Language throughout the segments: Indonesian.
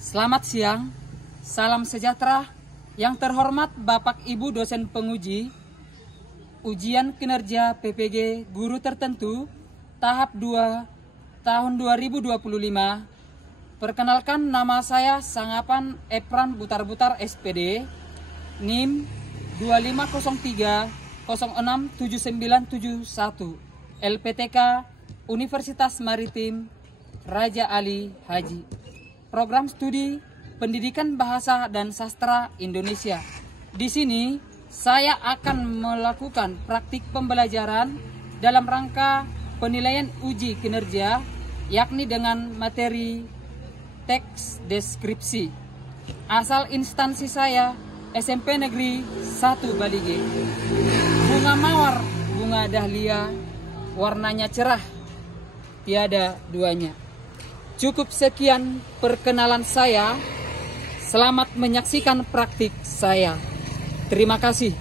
Selamat siang, salam sejahtera. Yang terhormat Bapak Ibu dosen penguji Ujian Kinerja PPG Guru Tertentu Tahap 2 tahun 2025. Perkenalkan, nama saya Sangapan Epran Butar-Butar SPD, NIM 2503067971, LPTK Universitas Maritim Raja Ali Haji. Program studi Pendidikan Bahasa dan Sastra Indonesia. Di sini saya akan melakukan praktik pembelajaran dalam rangka penilaian uji kinerja, yakni dengan materi teks deskripsi. Asal instansi saya SMP Negeri 1 Balige. Bunga mawar, bunga dahlia, warnanya cerah, tiada duanya. Cukup sekian perkenalan saya. Selamat menyaksikan praktik saya. Terima kasih.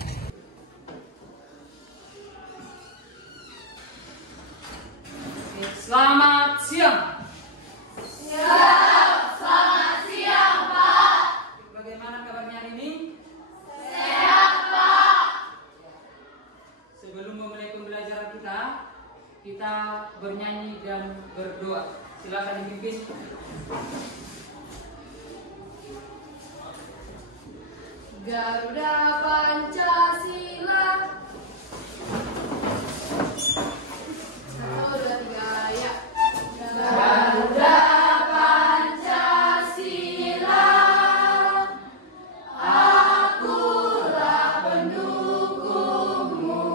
Selamat siang. Selamat siang, Pak. Bagaimana kabarnya hari ini? Sehat, Pak. Sebelum memulai pembelajaran kita bernyanyi dan berdoa. Silakan dipimpin. Garuda Pancasila. 1, 2, 3, ya. Garuda Pancasila, akulah pendukungmu.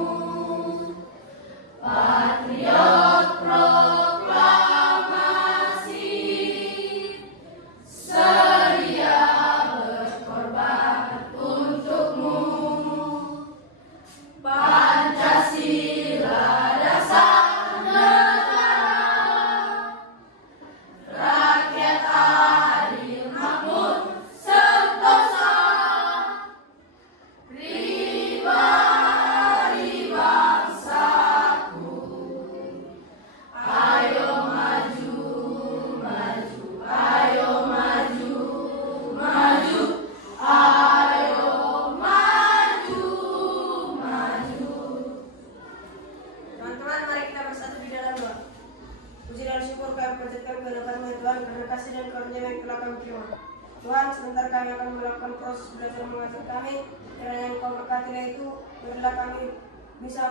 Patriot proklamasi, sedia berkorban untukmu. Pancasila dasar negara, rakyat adil makmur sentosa, pribadi bangsaku. Ayo maju, maju, ayo maju, maju, ayo maju, maju. Teman-teman, mari kita bersatu di dalam doa. Puji dan syukur kami panjatkan kehadiran Tuhan karena kasih dan karunia yang telah kami terima. Tuhan, sebentar kami akan melakukan proses belajar mengajar kami. Kiranya Engkau berkatilah itu, berilah kami bisa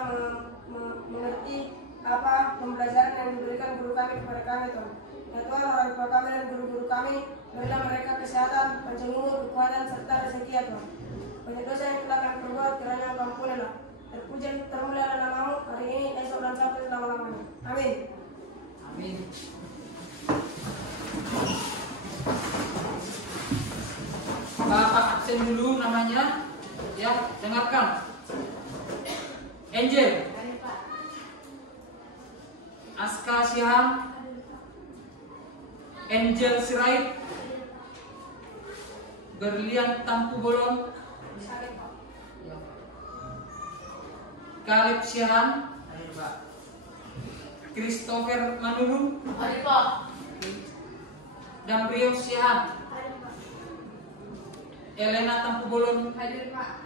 mengerti apa pembelajaran yang diberikan guru kami kepada kami, Tuhan. Ya Tuhan, orang tua kami dan guru-guru kami, berilah mereka kesehatan, panjang umur, kekuatan, serta rezeki, ya Tuhan. Banyak dosa yang telah kami perbuat, kiranya Engkau ampunilah. Terpuji dan termulialah namamu hari ini, esok dan sampai selama-lamanya. Amin. Amin. Bapak absen dulu namanya. Ya, dengarkan. Angel Aska Sihan, Angel Sirait, Berlian Tampu Bolon, Kaleb Sihan, Christopher Manulu, Hadir, Pak. Damrio Sihan, Elena Tampu Bolon, Hadir, Pak.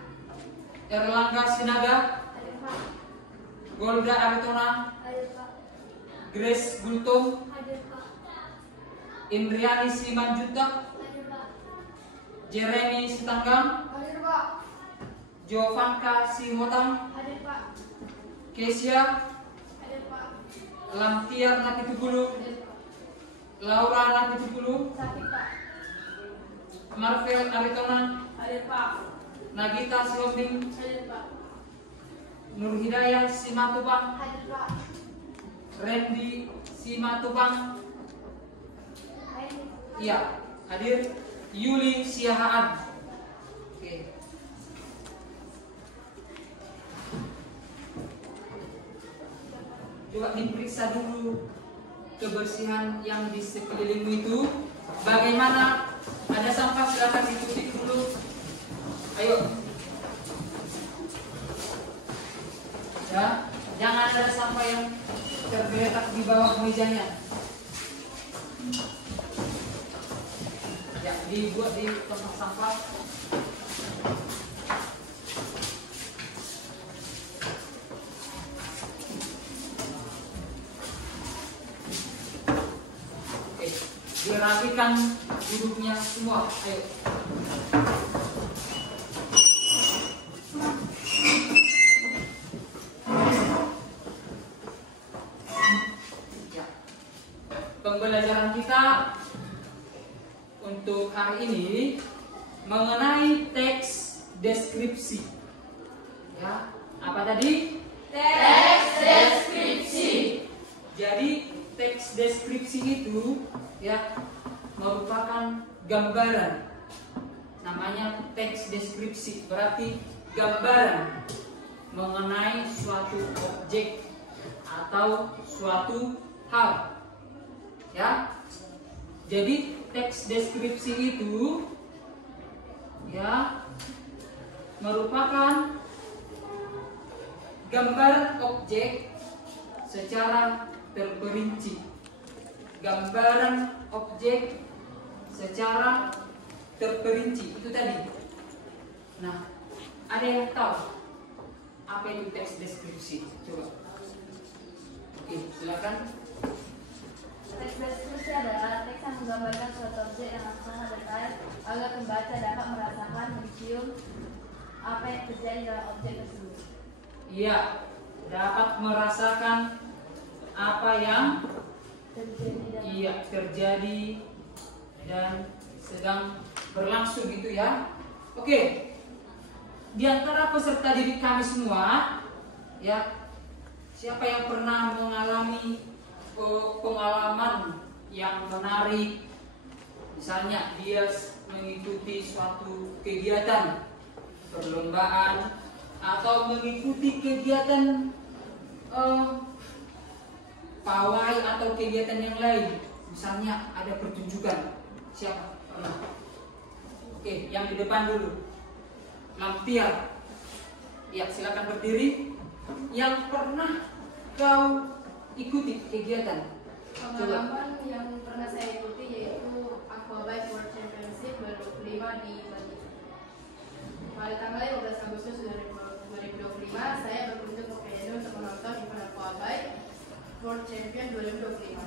Erlangga Sinaga, Hadir, Pak. Golda Aritona, Hadir, Pak. Grace Gultom, Hadir, Pak. Indriani Simanjuntak, Hadir, Pak. Jeremy Sitanggang, Hadir, Pak. Jovanka Sihotang, Hadir, Pak. Kesia, Hadir, Pak. Lamtiar Napitupulu, Hadir, Pak. Laura Napitupulu, Sakit, Pak. Marvel Aritona, Hadir, Pak. Nagita Sihombing, Hadir, Pak. Nur Hidayah Simatupang, Hadir, Pak. Randy Simatupang, Hadir. iya, hadir. Yuli Siahaan. Oke. Coba diperiksa dulu kebersihan yang di sekelilingmu itu. Bagaimana? Ada sampah, silakan ditutup dulu. Ayo. Ya, jangan ada sampah yang tergeletak di bawah mejanya. Ya, dibuat di tempat sampah. Oke, dirapikan duduknya semua. Ayo. Ya. Pembelajaran kita untuk hari ini mengenai teks deskripsi. Ya, apa tadi? Teks deskripsi. Jadi teks deskripsi itu ya merupakan gambaran. Namanya teks deskripsi, berarti gambaran mengenai suatu objek atau suatu hal. Ya. Jadi teks deskripsi itu ya merupakan gambar objek secara terperinci. Gambaran objek secara terperinci itu tadi. Nah, ada yang tahu apa itu teks deskripsi? Coba. Oke, silakan. Teks deskripsi adalah teks yang menggambarkan suatu objek yang sangat detail agar pembaca dapat merasakan, mencium apa yang terjadi dalam objek tersebut. Iya, dapat merasakan apa yang terjadi dan sedang berlangsung gitu ya. Oke. Di antara peserta didik kami semua ya, siapa yang pernah mengalami pengalaman yang menarik, misalnya dia mengikuti suatu kegiatan perlombaan atau mengikuti kegiatan pawai atau kegiatan yang lain, misalnya ada pertunjukan. Siapa pernah? Oke, yang di depan dulu. Lampiar. Ya, silakan berdiri. Yang pernah kau ikuti kegiatan? Pengalaman yang pernah saya ikuti yaitu Aquabike World Championship 2005 di Bali. Pada tanggal 15 Agustus 2025, saya berkunjung ke Venus untuk menonton event Aquabike World Champion 2025.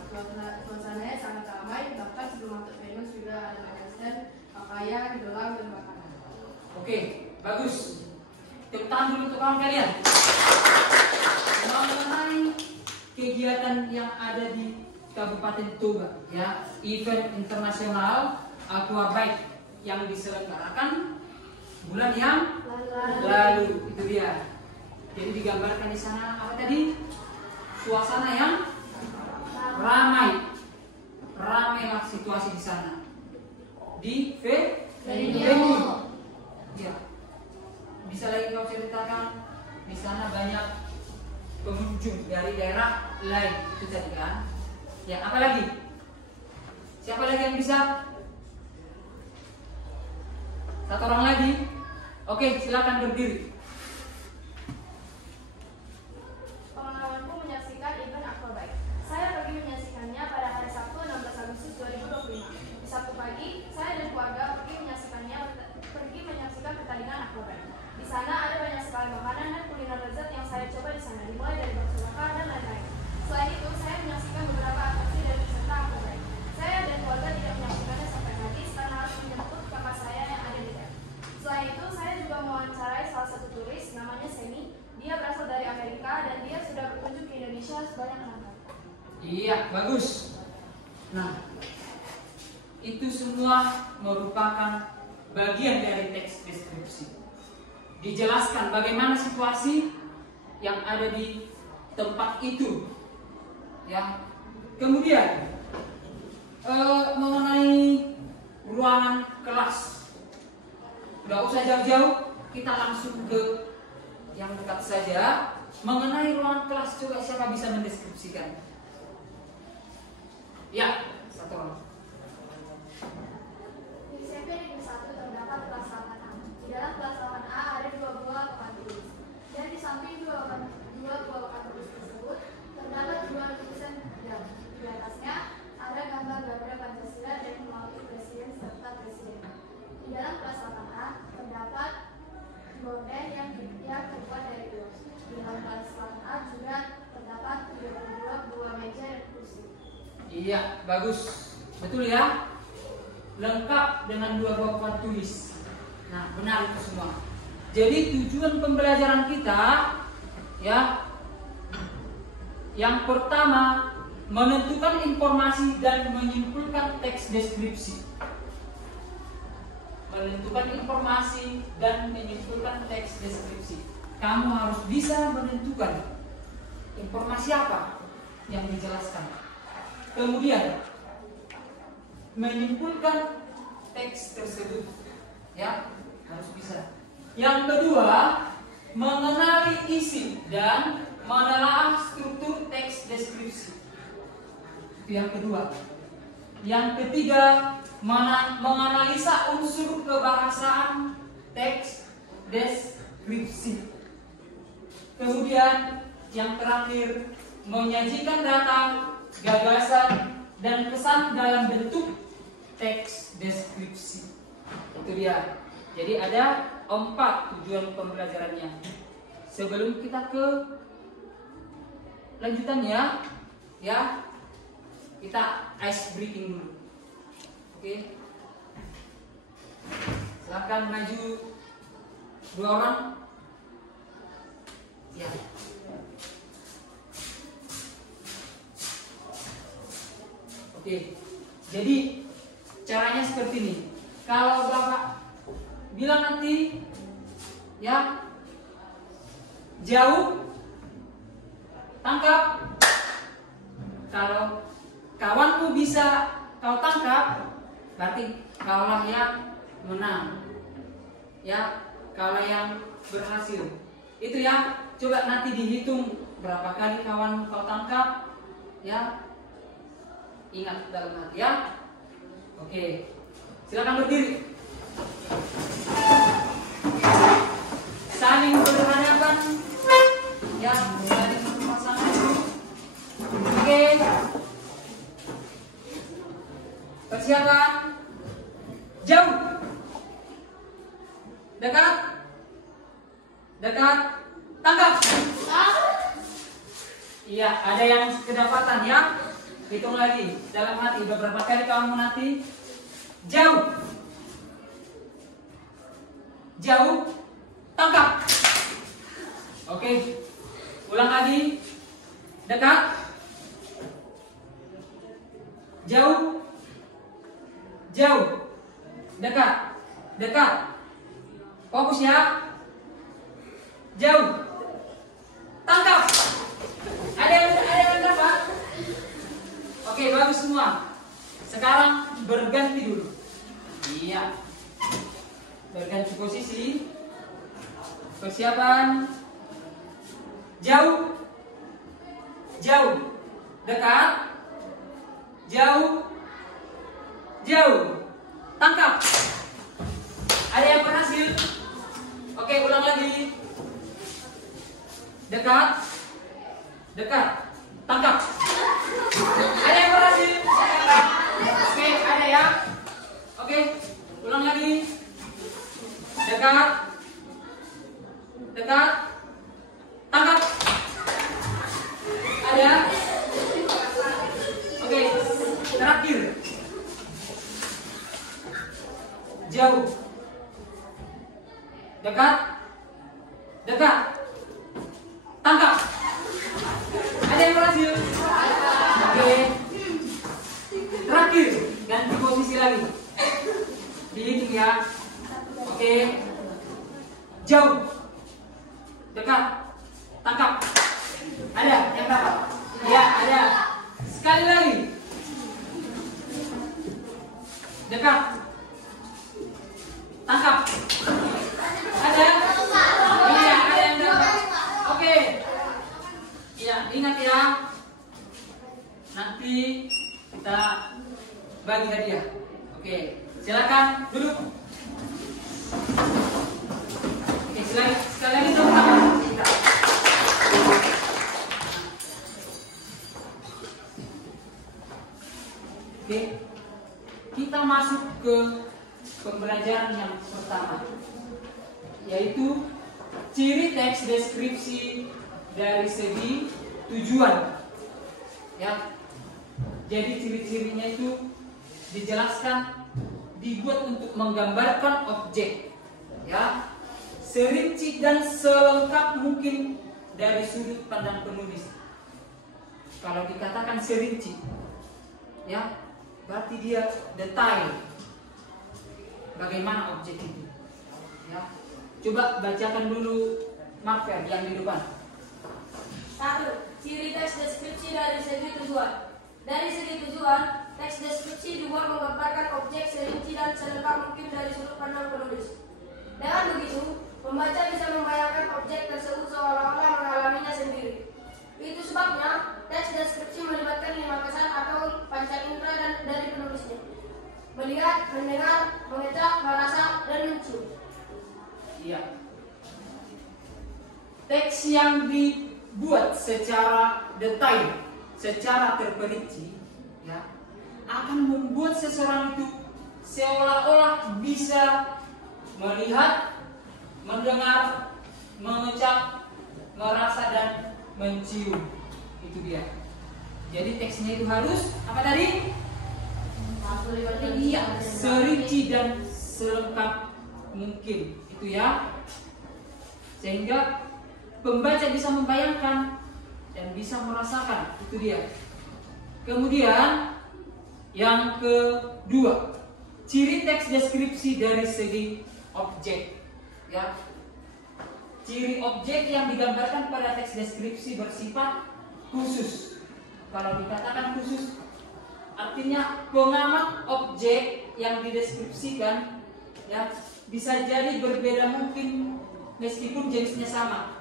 Suasananya sangat ramai, bahkan sebelum masuk Venus juga ada banyak stand pakaian, gelang, dan makanan. Oke, bagus. Tepuk tangan dulu untuk kawan kalian. Mengenai kegiatan yang ada di Kabupaten Toba, ya, event internasional Aquabike yang diselenggarakan bulan yang lalu, itu dia. Jadi digambarkan di sana apa tadi? Suasana yang ramailah situasi di sana. Di venue. Ya. Bisa lagi kau ceritakan di sana banyak pengunjung dari daerah lain, itu tadi kan? Ya, apa lagi? Siapa lagi yang bisa? Satu orang lagi? Oke, silakan berdiri. Pengalamanku menyaksikan event Aquabike. Saya pergi menyaksikannya pada hari Sabtu 16 Agustus 2025. Di Sabtu pagi, saya dan keluarga pergi menyaksikan pertandingan Aquabike. Di sana ada banyak sekali makanan dan kuliner lezat yang saya coba di sana, dimulai dari bakso bakar dan lain-lain. Selain itu, saya menyaksikan beberapa atraksi dari peserta Aquabike. Saya dan keluarga tidak menyaksikannya sampai habis karena harus menjemput kakak saya yang ada di dalam. Selain itu, saya juga mewawancarai salah satu turis namanya Semi. Dia berasal dari Amerika dan dia sudah berkunjung ke Indonesia sebanyak 6 kali. Iya, bagus. Nah, itu semua merupakan bagian dari teks deskripsi. Dijelaskan bagaimana situasi yang ada di tempat itu. Ya. Kemudian mengenai ruangan kelas. Nggak usah jauh-jauh, kita langsung ke yang dekat saja. Mengenai ruangan kelas, coba siapa bisa mendeskripsikan? Ya, satu orang. Di SMP Negeri 1 terdapat kelas 8A. Di dalam kelas 8A ada 2 buah papan tulis. Dan di samping 2 buah papan tulis tersebut terdapat 2 lukisan jam. Di atasnya ada gambar Garuda Pancasila dan melalui presiden serta presiden. bagus. Betul ya? Lengkap dengan 2 papan tulis. Nah, benar itu semua. Jadi tujuan pembelajaran kita ya, yang pertama menentukan informasi dan menyimpulkan teks deskripsi. Menentukan informasi dan menyimpulkan teks deskripsi. Kamu harus bisa menentukan informasi apa yang dijelaskan. Kemudian menyimpulkan teks tersebut, ya, harus bisa. Yang kedua, mengenali isi dan menelaah struktur teks deskripsi. Itu yang kedua. Yang ketiga, menganalisa unsur kebahasaan teks deskripsi. Kemudian yang terakhir, menyajikan data, gagasan, dan pesan dalam bentuk teks deskripsi. Itu dia. Jadi ada 4 tujuan pembelajarannya. Sebelum kita ke lanjutannya, ya, kita ice breaking dulu. Oke. Silakan maju 2 orang. Ya. Oke. Jadi caranya seperti ini. Kalau Bapak bilang nanti, ya, jauh, tangkap. Kalau kawanmu bisa kau tangkap, berarti kaulah yang menang, ya, kaulah yang berhasil. Itu ya. Coba nanti dihitung berapa kali kawanmu kau tangkap, ya. Ingat dalam hati, ya. Oke, silakan berdiri. Saling berhadapan, ya, saling berpasangan. Oke, persiapan. Jauh, dekat, dekat, tangkap. Iya, ada yang kedapatan, ya. Hitung lagi dalam hati beberapa kali kamu nanti. Jauh, jauh, tangkap. Oke, ulang lagi. Dekat, jauh, jauh, dekat, dekat. Fokus ya. Jauh, tangkap. Ada yang dapat? Oke, bagus semua. Sekarang berganti dulu. Iya. Berganti posisi. Persiapan. Jauh. Jauh. Dekat. Jauh. Jauh. Tangkap. Ada yang berhasil? Oke, ulang lagi. Dekat. Dekat. Tangkap. Ada yang berhasil? Oke, ada ya. Oke, ulang lagi. Dekat. Dekat. Tangkap. Ada. Oke, terakhir. Jauh. Dekat. Dekat. Tangkap. Ada yang berhasil? Oke. Terakhir, ganti posisi lagi. Dihitung ya. Oke. Jauh. Dekat. Tangkap. Ada yang dapat? Ya, ada. Sekali lagi. Dekat. Tangkap. Ada? Iya, ada yang dapat. Oke. Ya, ingat ya. Nanti kita bagi hadiah. Oke, silakan duduk. Oke, sekali lagi tepuk tangan. Oke, kita masuk ke pembelajaran yang pertama, yaitu ciri teks deskripsi dari segi tujuan. Ya, Jadi ciri-cirinya itu dijelaskan, dibuat untuk menggambarkan objek, ya, serinci dan selengkap mungkin dari sudut pandang penulis. Kalau dikatakan serinci, ya, berarti dia detail bagaimana objek itu, ya. Coba bacakan dulu marker yang di depan. 1. Ciri teks deskripsi dari segi tujuan. Dari segi tujuan, teks deskripsi dibuat menggambarkan objek serinci dan selengkap mungkin dari sudut pandang penulis. Dengan begitu, pembaca bisa membayangkan objek tersebut seolah-olah mengalaminya sendiri. Itu sebabnya teks deskripsi melibatkan 5 kesan atau panca indera dan dari penulisnya: melihat, mendengar, mengecap, merasa, dan mencium. Iya. Teks yang dibuat secara detail, secara terperinci, ya, akan membuat seseorang itu seolah-olah bisa melihat, mendengar, mengecap, merasa, dan mencium. Itu dia. Jadi teksnya itu harus apa tadi? Iya, serinci dan selengkap mungkin. Itu ya. Sehingga pembaca bisa membayangkan dan bisa merasakan. Itu dia. Kemudian yang kedua, ciri teks deskripsi dari segi objek, ya. Ciri objek yang digambarkan pada teks deskripsi bersifat khusus. Kalau dikatakan khusus, artinya pengamat objek yang dideskripsikan, ya, bisa jadi berbeda mungkin meskipun jenisnya sama.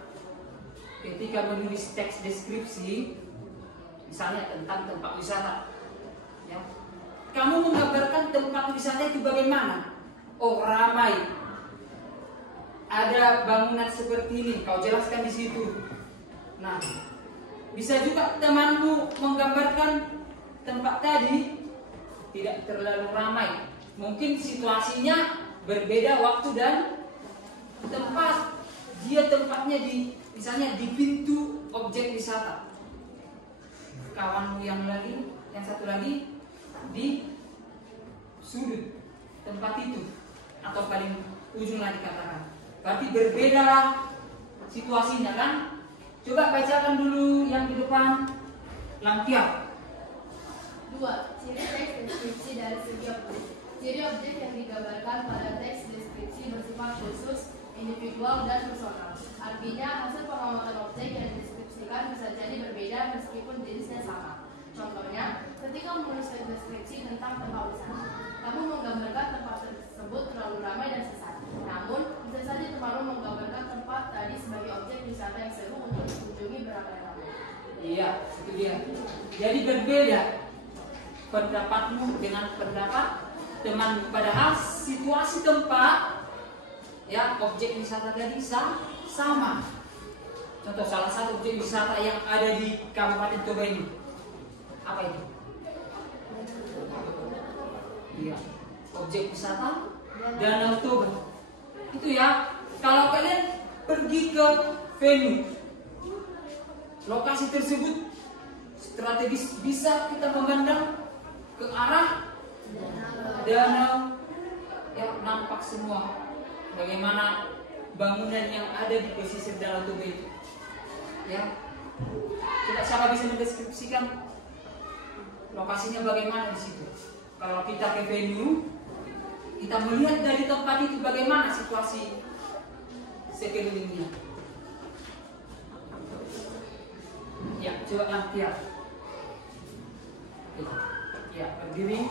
Ketika menulis teks deskripsi, misalnya tentang tempat wisata, ya, kamu menggambarkan tempat wisata itu bagaimana? Oh, ramai, ada bangunan seperti ini, kau jelaskan di situ. Nah, bisa juga temanmu menggambarkan tempat tadi tidak terlalu ramai, mungkin situasinya berbeda waktu dan tempat. Dia tempatnya di, misalnya di pintu objek wisata, kawanmu yang satu lagi di sudut tempat itu, atau paling ujung lah dikatakan. Berarti berbeda situasinya kan? Coba bacakan dulu yang di depan, Lampiak. 2. Ciri teks deskripsi dari segi objek. Ciri objek yang digambarkan pada teks deskripsi bersifat khusus, individual, dan personal. Artinya, hasil pengamatan objek yang dideskripsikan bisa jadi berbeda meskipun jenisnya sama. Contohnya, ketika menulis teks deskripsi tentang tempat wisata, kamu menggambarkan tempat tersebut terlalu ramai dan sesat. Namun, bisa saja temanmu menggambarkan tempat tadi sebagai objek wisata yang seru untuk dikunjungi beramai-ramai. Iya, itu dia. Jadi berbeda pendapatmu dengan pendapat teman, padahal situasi tempat, ya, objek wisata tadi sama. Contoh salah satu objek wisata yang ada di Kabupaten Toba ini, apa itu? Iya, objek wisata Danau Toba. Itu ya, kalau kalian pergi ke venue, lokasi tersebut strategis, bisa kita memandang ke arah danau, ya, nampak semua bagaimana bangunan yang ada di pesisir Danau Toba itu, ya. Tidak siapa bisa mendeskripsikan lokasinya bagaimana di situ. Kalau kita ke venue, kita melihat dari tempat itu bagaimana situasi sekelilingnya. Ya, coba Lampiak. Ya, berdiri.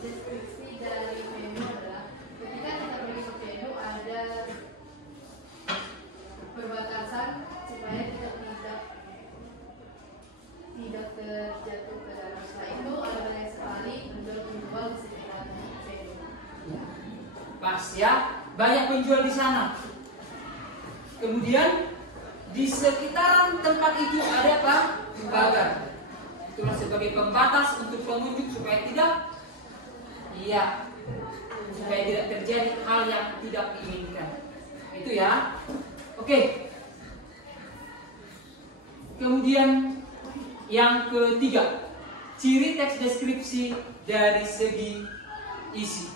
Deskripsi dari venue adalah ketika kita pergi ke venue ada perbatasan supaya kita tidak terjatuh ke dalam. Setelah itu ada banyak sekali penjual-penjual di sekitar venue. Pas ya, banyak penjual di sana. Kemudian di sekitaran tempat itu ada apa? Pagar. Itulah sebagai pembatas untuk pengunjung supaya tidak, iya, supaya tidak terjadi hal yang tidak diinginkan. Itu ya. Oke. Kemudian Yang ketiga, ciri teks deskripsi dari segi isi.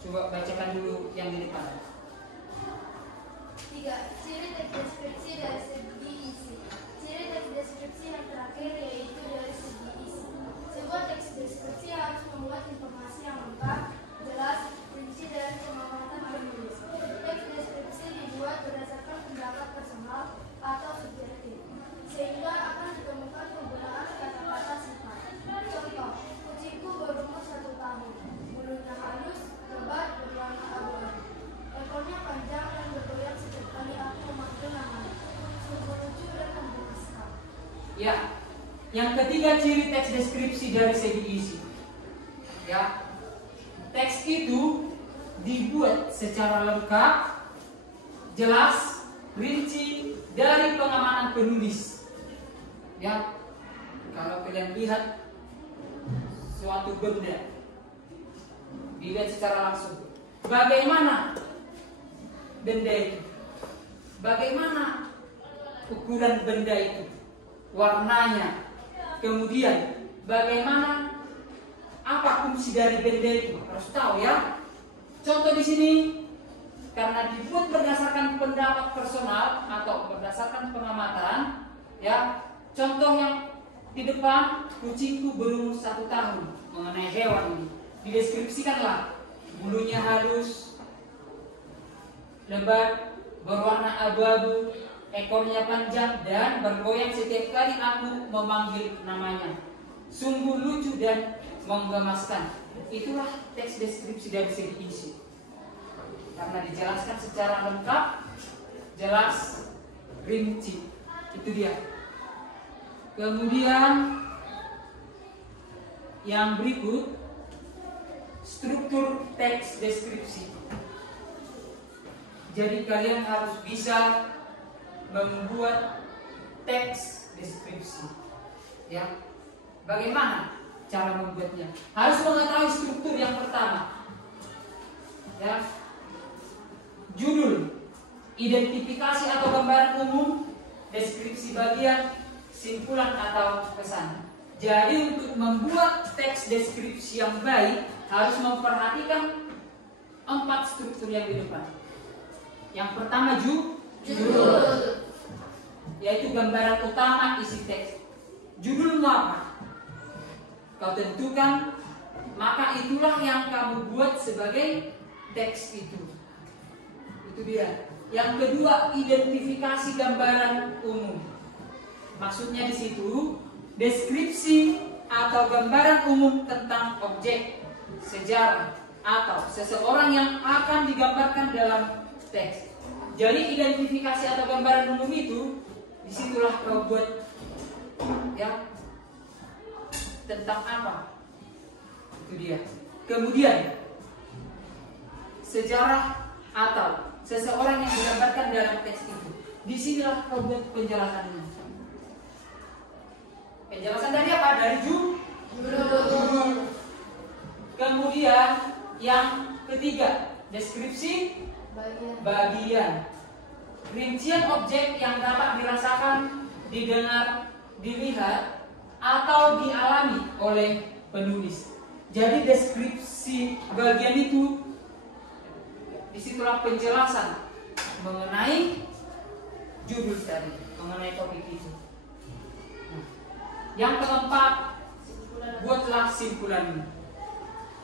Coba bacakan dulu yang di depan. 3. Ciri teks deskripsi dari segi isi. Ciri teks deskripsi yang terakhir yaitu dari segi isi. Sebuah teks deskripsi harus memuat informasi yang lengkap, jelas, rinci, dan pengamatan penulis. Teks deskripsi dibuat berdasarkan pendapat personal atau subjektif, sehingga akan ditemukan penggunaan kata-kata sifat. Contoh, kucingku berumur 1 tahun, bulunya halus, lebat, berwarna abu-abu. Ekornya panjang dan bergoyang setiap kali aku memanggil namanya. Sungguh lucu dan memuaskan. Ya, yang ketiga ciri teks deskripsi dari segi isi. Ya, teks itu dibuat secara lengkap, jelas, rinci dari pengamanan penulis. Ya, kalau kalian lihat suatu benda, dilihat secara langsung. Bagaimana benda itu? Bagaimana ukuran benda itu? Warnanya. Kemudian bagaimana, apa fungsi dari benda itu? Harus tahu ya. Contoh di sini, karena dibuat berdasarkan pendapat personal atau berdasarkan pengamatan, ya. Contoh yang di depan, kucingku berumur 1 tahun, mengenai hewan ini. Dideskripsikanlah, bulunya halus, lebat, berwarna abu-abu, ekornya panjang dan bergoyang setiap kali aku memanggil namanya. Sungguh lucu dan menggemaskan. Itulah teks deskripsi dari segi isi. Karena dijelaskan secara lengkap, jelas, rinci. Itu dia. Kemudian yang berikut, struktur teks deskripsi. Jadi kalian harus bisa membuat teks deskripsi. Ya. Bagaimana cara membuatnya? Harus mengetahui struktur yang pertama. Ya. Judul, identifikasi atau gambaran umum, deskripsi bagian, simpulan atau pesan. Jadi untuk membuat teks deskripsi yang baik harus memperhatikan 4 struktur yang di depan. Yang pertama judul, yaitu gambaran utama isi teks. Judulmu apa? Kau tentukan, maka itulah yang kamu buat sebagai teks itu. Itu dia. Yang kedua, identifikasi gambaran umum. Maksudnya di situ deskripsi atau gambaran umum tentang objek, sejarah, atau seseorang yang akan digambarkan dalam teks. Jadi identifikasi atau gambaran umum itu disitulah kau buat, ya, tentang apa? Itu dia. Kemudian sejarah atau seseorang yang digambarkan dalam teks itu. Disinilah kau buat penjelasannya. Penjelasan dari apa? Dari judul. Kemudian yang ketiga, deskripsi bagian. Rincian objek yang dapat dirasakan, didengar, dilihat, atau dialami oleh penulis. Jadi deskripsi bagian itu, disitulah penjelasan mengenai judul tadi, mengenai topik itu. Yang keempat, buatlah simpulanmu,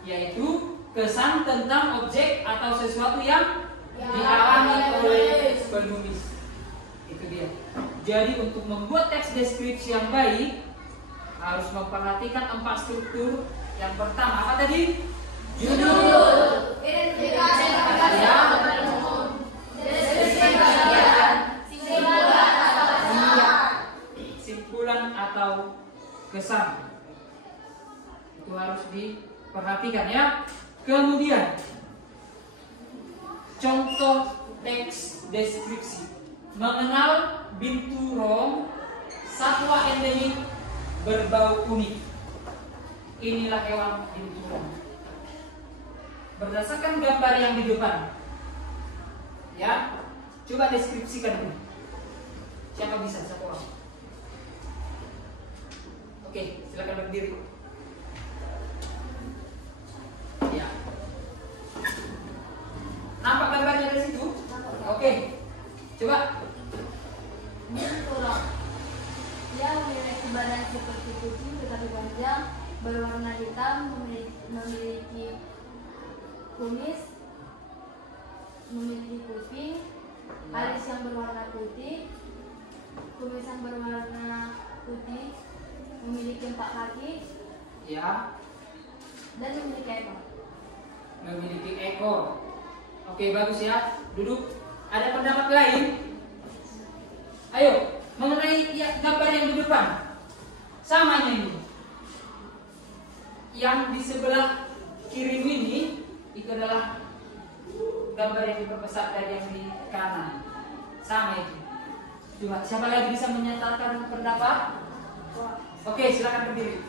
yaitu kesan tentang objek atau sesuatu yang dialami oleh penulis. Itu dia. Jadi untuk membuat teks deskripsi yang baik harus memperhatikan 4 struktur. Yang pertama apa tadi? Judul, Identifikasi gambaran umum, deskripsi bagian, simpulan atau kesan. Itu harus diperhatikan ya. Kemudian contoh teks deskripsi. Mengenal binturong, satwa endemik berbau unik. Inilah hewan binturong. Berdasarkan gambar yang di depan, ya, coba deskripsikan dulu. Siapa bisa? Satu orang. Oke, silakan berdiri. Ya. Nampak gambarnya dari situ? Oke. Coba. Binturong. Ia memiliki badan seperti kucing tetapi panjang, berwarna hitam, memiliki kumis, memiliki kuping, alis yang berwarna putih, kumis yang berwarna putih, memiliki 4 kaki, Ya. dan memiliki ekor. Memiliki ekor. Oke, bagus ya. Duduk. Ada pendapat lain? Ayo, mengenai gambar yang di depan. Samanya ini. Yang di sebelah kiri ini itu adalah gambar yang diperbesar dari yang di kanan. Sama itu. Coba, siapa lagi bisa menyatakan pendapat? Oke, silakan berdiri.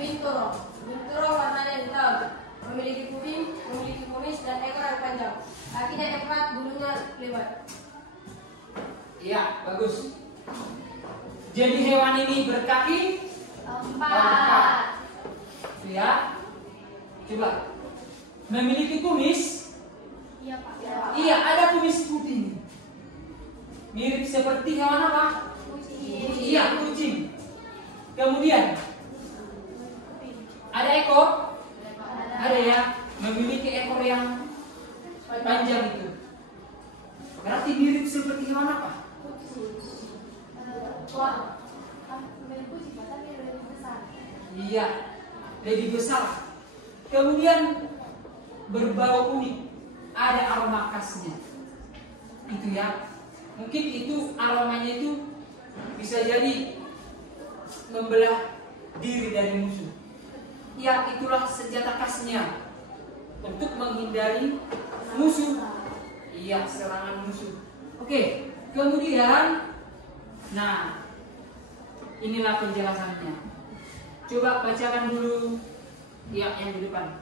Binturong. Binturong warnanya hitam, memiliki kuping, memiliki kumis dan ekor yang panjang. Kakinya 4, bulunya lebar. Iya, bagus. Jadi hewan ini berkaki 4. ya. Coba. Memiliki kumis. Iya, Pak. Iya, ada kumis putih. Mirip seperti hewan apa? Kucing. Iya, kucing. Kemudian ada ekor. Ada ya. Memiliki ekor yang panjang itu. Berarti mirip seperti hewan apa? Wah, mirip kucing, Pak, tapi lebih besar. Iya, lebih besar. Kemudian berbau unik. Ada aroma khasnya. Itu ya. Mungkin itu aromanya itu bisa jadi membelah diri dari musuh. Ya, itulah senjata khasnya untuk menghindari musuh. Iya, serangan musuh. Oke, kemudian, nah, inilah penjelasannya. Coba bacakan dulu, ya, yang di depan.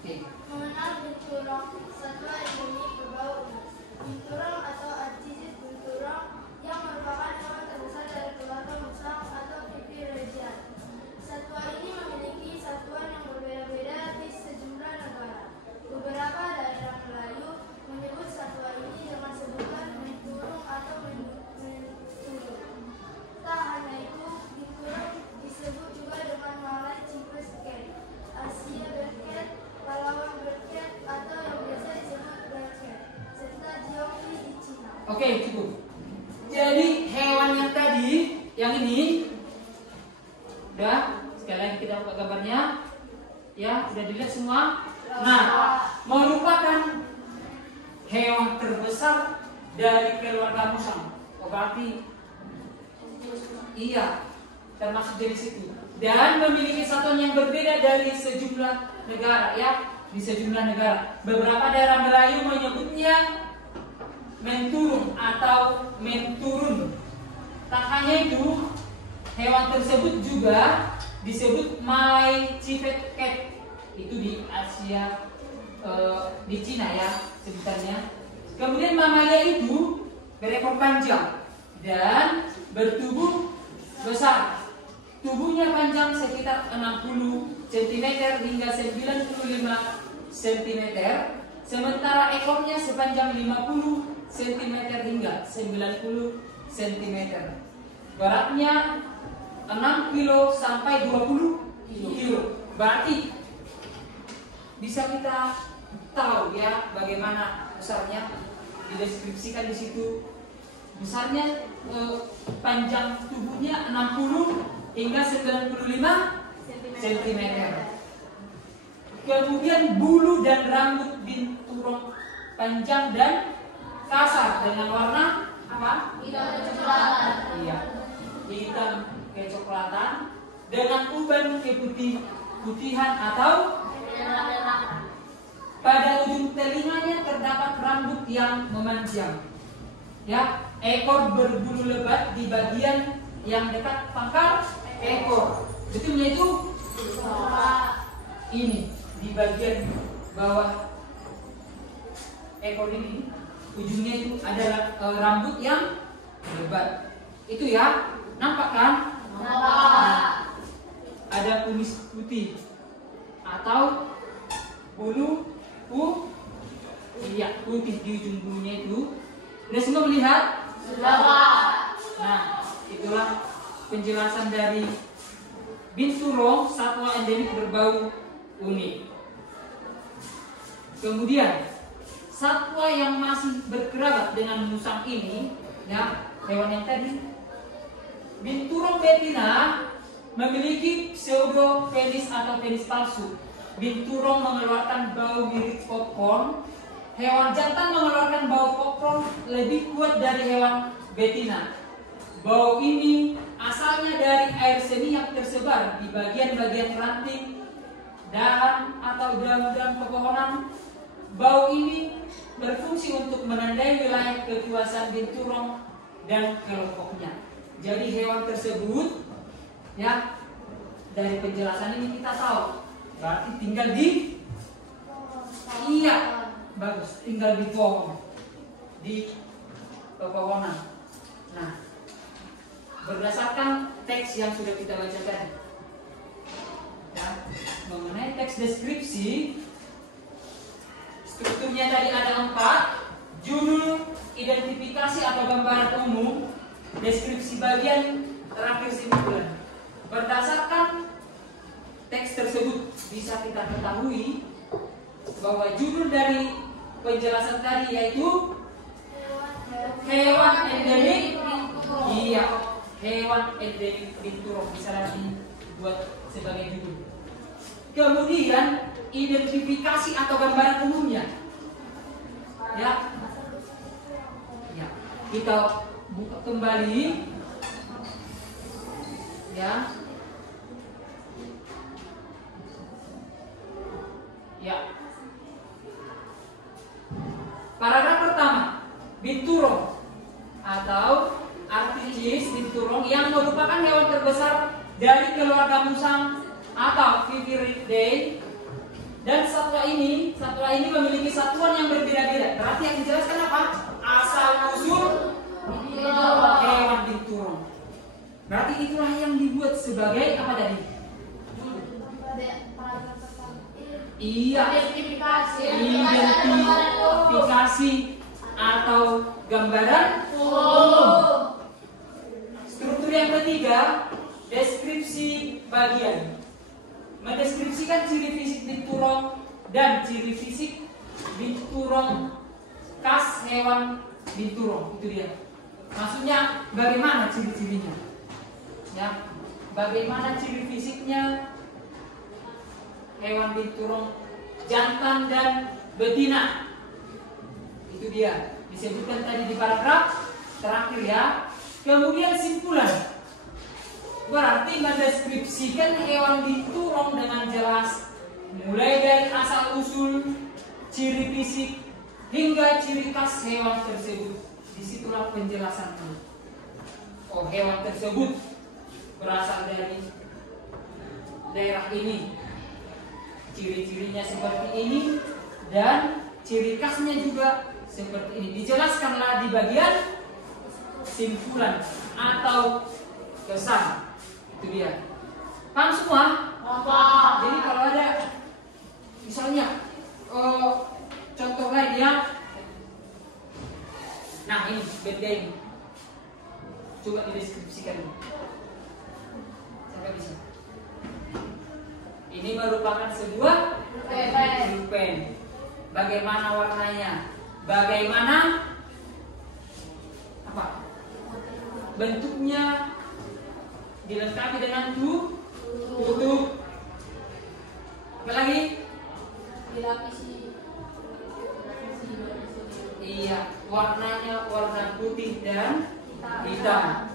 Oke. Mengenal binturong, satwa endemik berbau unik. Binturong atau Acisip binturong yang merupakan hewan terbesar dari keluarga musang atau Pipirhynchia. Satwa ini memiliki satuan yang berbeda-beda di sejumlah negara. Beberapa daerah Melayu menyebut satwa ini dengan sebutan binturong atau menturung. Tak hanya itu, binturong disebut juga dengan Malay Cypress cat, Asia bear cat, Palawan bear cat, atau yang biasa disebut bear cat, serta Jiangli di Cina. Oke, cukup. Jadi hewan yang tadi, yang ini, udah. Sekali lagi kita buka gambarnya. Ya, sudah dilihat semua. Nah, merupakan hewan terbesar dari keluarga musang. Oh, berarti iya, termasuk dari situ. Dan memiliki satuan yang berbeda dari sejumlah negara, ya, di sejumlah negara. Beberapa daerah Melayu menyebutnya menturun atau menturun. Tak hanya itu, hewan tersebut juga disebut Malay Cypress cat. Itu di Asia, di Cina ya sebutannya. Kemudian mamalia itu berekor panjang dan bertubuh besar. Tubuhnya panjang sekitar 60 cm hingga 95 cm, sementara ekornya sepanjang 50 cm hingga 90 cm. Beratnya 6 kilo sampai 20 kilo. Berarti bisa kita tahu ya bagaimana besarnya, dideskripsikan di situ. Besarnya panjang tubuhnya 60 hingga 95 cm. Kemudian bulu dan rambut binturong panjang dan kasar dengan warna apa? Hitam kecoklatan. Iya, hitam kecoklatan dengan uban keputihan atau pada ujung telinganya terdapat rambut yang memanjang. Ya, ekor berbulu lebat di bagian yang dekat pangkal ekor. Betulnya itu ini di bagian bawah ekor ini, ujungnya itu adalah rambut yang lebat. Itu ya, nampak kan? Nah, ada kumis putih atau bulu putih di ujung bulunya itu. Sudah semua melihat? Sudah, Pak. Nah, itulah penjelasan dari binturong, satwa endemik berbau unik. Kemudian satwa yang masih berkerabat dengan musang ini, ya, hewan yang tadi, binturong betina memiliki pseudopenis atau penis palsu. Binturong mengeluarkan bau mirip popcorn. Hewan jantan mengeluarkan bau popcorn lebih kuat dari hewan betina. Bau ini asalnya dari air seni yang tersebar di bagian-bagian ranting, dahan atau daun-daun pepohonan. Bau ini berfungsi untuk menandai wilayah kekuasaan binturong dan kelompoknya. Jadi hewan tersebut, ya, dari penjelasan ini kita tahu berarti tinggal di, iya, bagus, tinggal di pohon, di pepohonan. Nah, berdasarkan teks yang sudah kita baca tadi, ya, mengenai teks deskripsi, strukturnya tadi ada 4: judul, identifikasi atau gambaran umum, deskripsi bagian, terakhir simpulan. Berdasarkan teks tersebut bisa kita ketahui bahwa judul dari penjelasan tadi yaitu hewan endemik. Iya, hewan endemik binturong bisa dibuat sebagai judul. Kemudian identifikasi atau gambaran umumnya, ya, ya, kita buka kembali, ya, ya. Paragraf pertama, binturong atau articis binturong yang merupakan hewan terbesar dari keluarga musang atau Viperidae, dan satwa ini memiliki satuan yang berbeda-beda. Berarti yang dijelaskan apa? Asal usul hewan binturong. Berarti itulah yang dibuat sebagai apa tadi? Iya, identifikasi atau gambaran umum. Struktur yang ketiga, deskripsi bagian. Mendeskripsikan ciri fisik binturong dan ciri fisik binturong khas hewan binturong. Itu dia. Maksudnya bagaimana ciri-cirinya? Ya, bagaimana ciri fisiknya hewan binturong jantan dan betina? Itu dia. Disebutkan tadi di paragraf terakhir, ya. Kemudian simpulan. Berarti mendeskripsikan hewan binturong dengan jelas, mulai dari asal usul, ciri fisik, hingga ciri khas hewan tersebut. Disitulah penjelasannya. Oh, hewan tersebut berasal dari daerah ini, ciri-cirinya seperti ini, dan ciri khasnya juga seperti ini. Dijelaskanlah di bagian simpulan atau kesan. Itu dia. Paham semua? Paham. Jadi kalau ada misalnya contoh lain, ya. Nah, ini beda ini. Coba dideskripsikan ini. Sampai bisa. Ini merupakan sebuah pulpen. Bagaimana warnanya? Bagaimana apa? Bentuknya? Dilengkapi dengan tutup. Apa lagi? Dilapisi. Iya, warnanya warna putih dan hitam.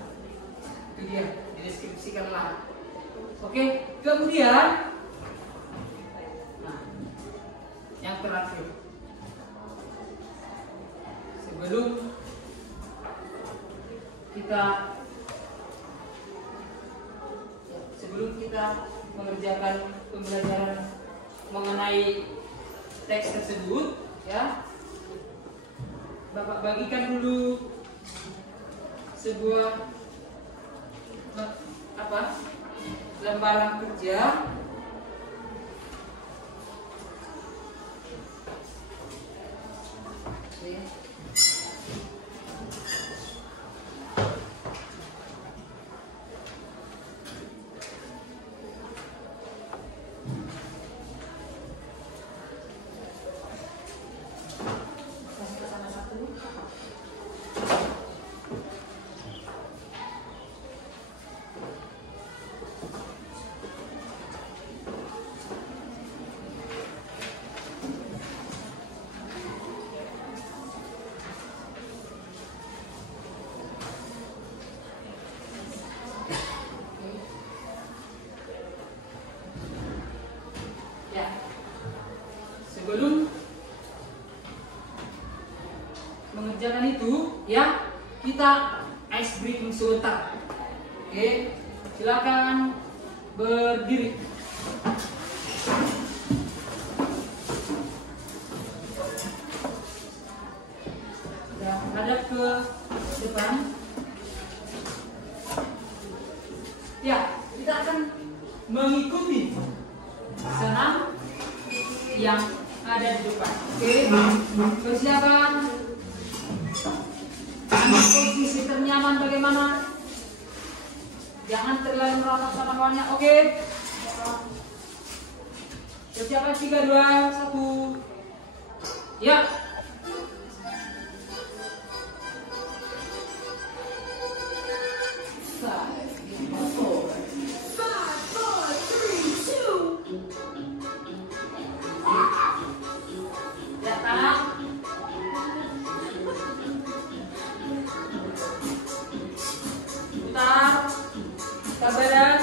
Itu dia, dideskripsikanlah. Oke, kemudian nah, yang terakhir, sebelum kita mengerjakan pembelajaran mengenai teks tersebut, ya, Bapak bagikan dulu sebuah lembaran kerja. Oke. Ya, sebelum mengerjakan itu, ya kita ice breaking sebentar. Oke, silakan berdiri. Dan hadap ke depan. Ya, kita akan mengikuti senam yang ada di depan. Oke, persiapan. Posisi ternyaman bagaimana? Jangan terlalu merosot sama kawannya. Oke. Persiapan 3, 2, 1. Ya. Badan.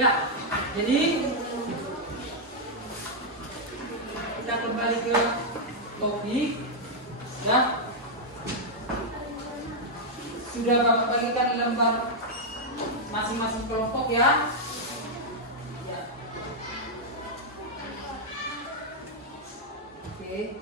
Ya, jadi kita kembali ke topik, ya. Sudah Bapak bagikan lembar masing-masing kelompok, ya. Ya. Oke.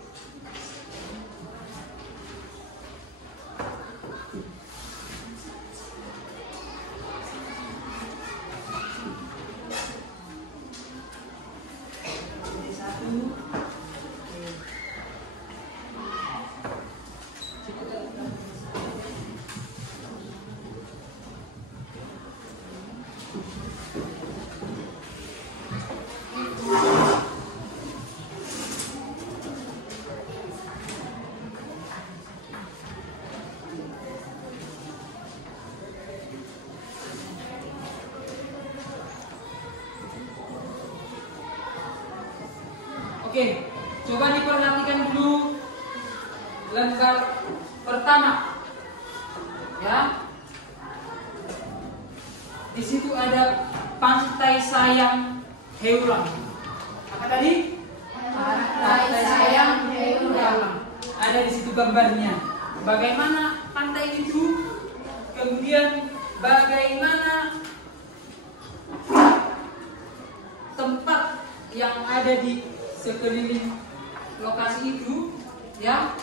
Oke, coba diperhatikan dulu lembar pertama. Ya. Di situ ada Pantai Sayang Heulang. Apa tadi? Pantai Sayang Heulang. Ada di situ gambarnya. Bagaimana pantai itu? Kemudian bagaimana tempat yang ada di sekeliling lokasi itu, ya.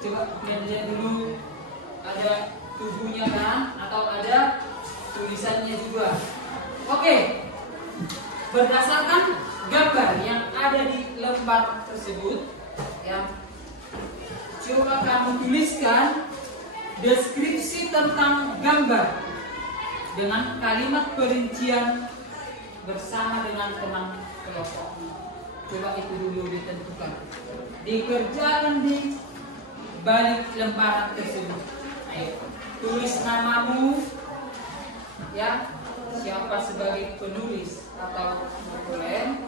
Coba lihat dulu, ada tubuhnya kan, atau ada tulisannya juga. Oke, berdasarkan gambar yang ada di lembar tersebut, ya, coba kamu tuliskan deskripsi tentang gambar dengan kalimat perincian bersama dengan teman kelompoknya. Coba itu dulu ditentukan. Dikerjakan di balik lembaran tersebut. Ayo, tulis namamu, ya, siapa sebagai penulis atau notulen.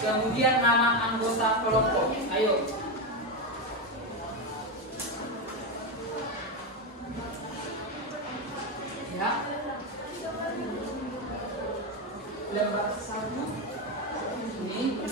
Kemudian nama anggota kelompok. Ayo. Ya. Lembar 1 ini.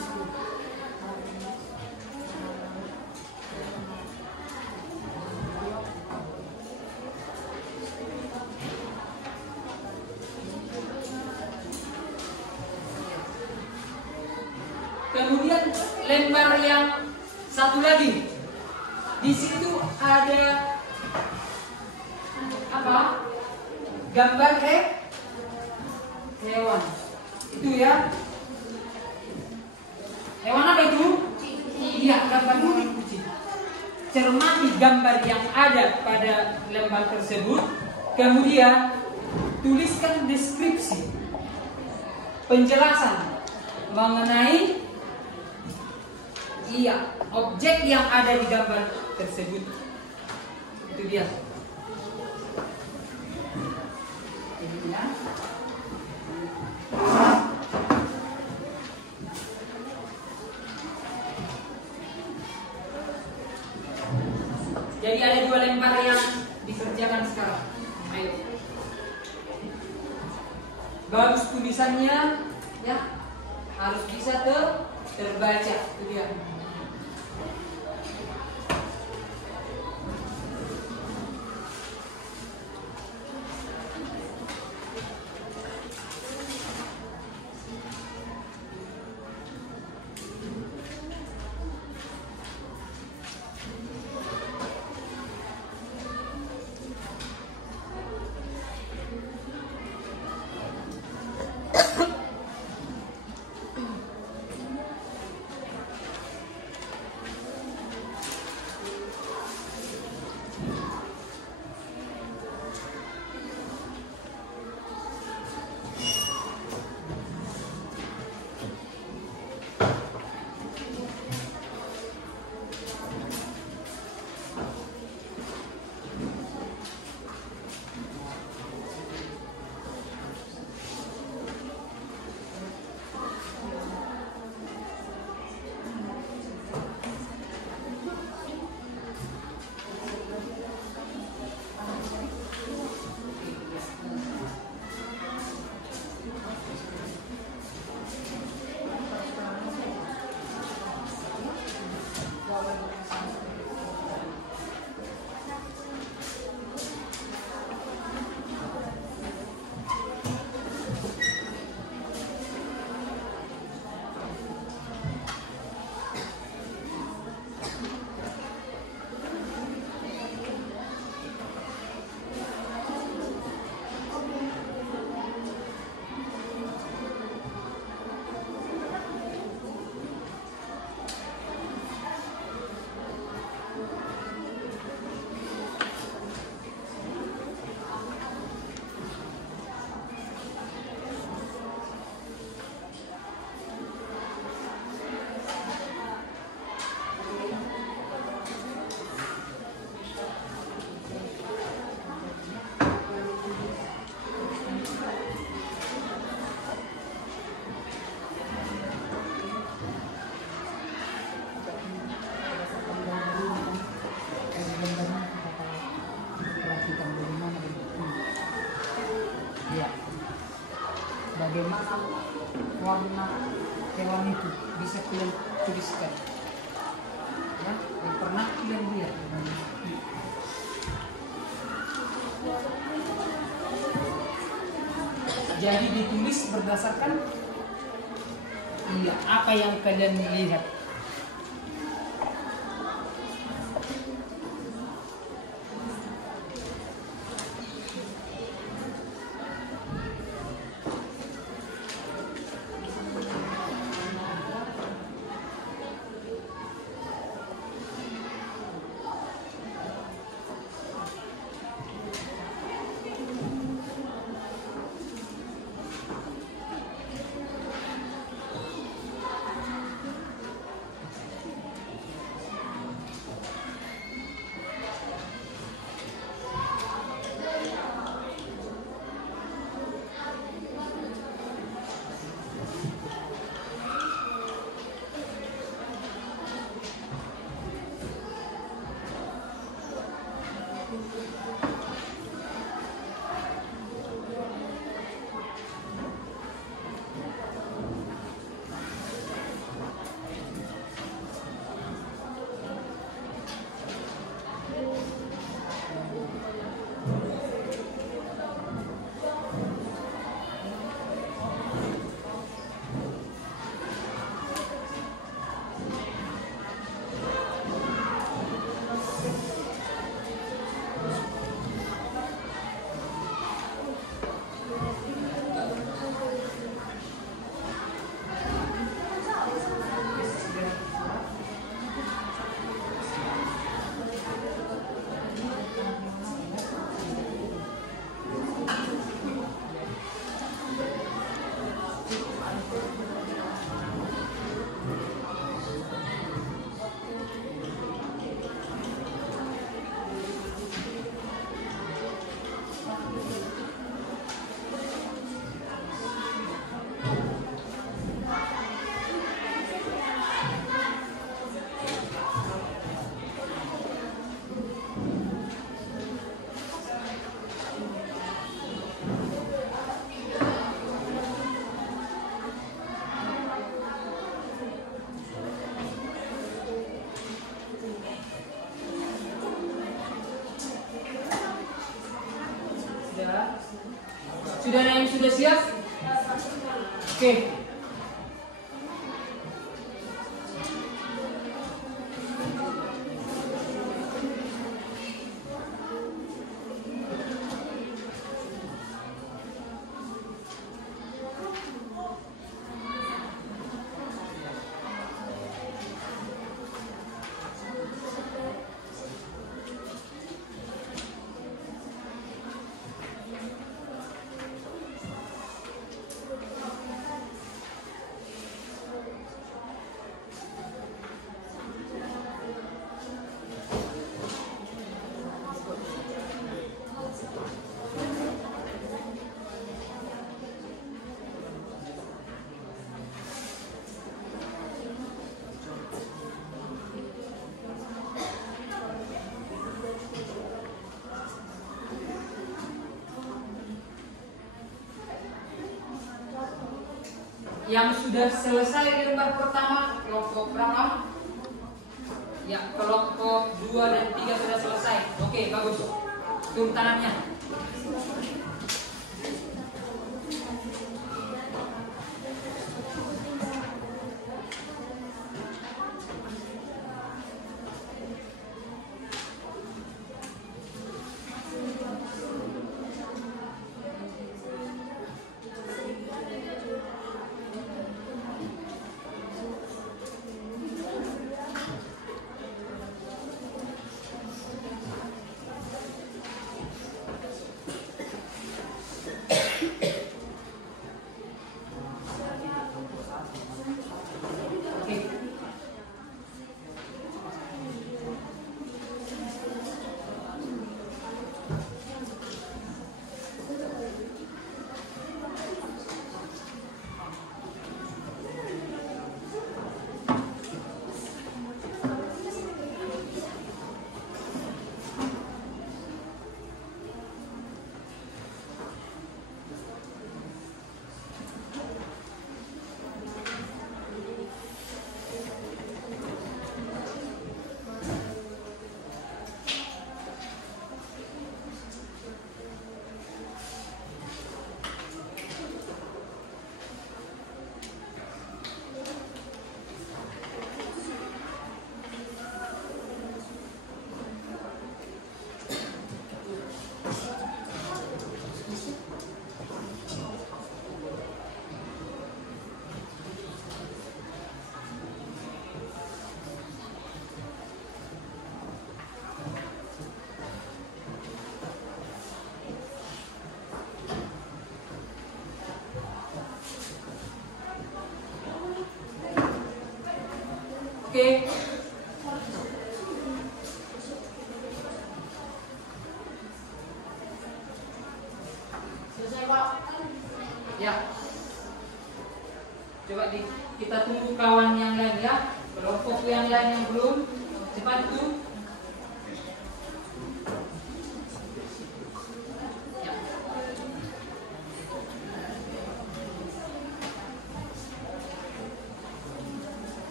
Kemudian lembar yang satu lagi, di situ ada apa? Gambar hewan. Itu ya. Hewan apa itu? Iya, gambar kucing. Cermati gambar yang ada pada lembar tersebut. Kemudian tuliskan deskripsi, penjelasan mengenai objek yang ada di gambar tersebut. Itu dia. Ini ya. Jadi ada 2 lembar yang dikerjakan sekarang. Ayo. Bagus tulisannya, ya. Harus bisa terbaca. Itu dia. bagaimana warna hewan itu bisa kalian tuliskan ya, yang pernah kalian lihat. Jadi ditulis berdasarkan apa yang kalian lihat. Sudah ada yang sudah siap? Oke. Yang sudah selesai di lembar pertama kelompok berapa? Ya, kelompok 2 dan 3 sudah selesai. Oke, bagus. Turun tangannya. Oke. Selesai, Pak. Ya. Coba kita tunggu kawan yang lain ya. Kelompok yang lain yang belum, cepat tuh.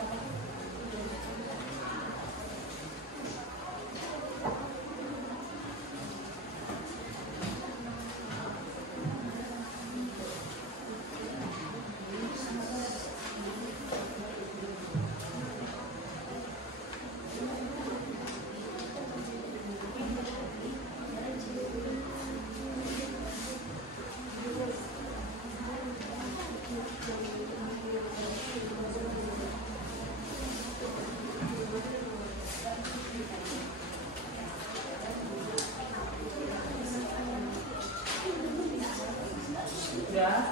Ya. Ya.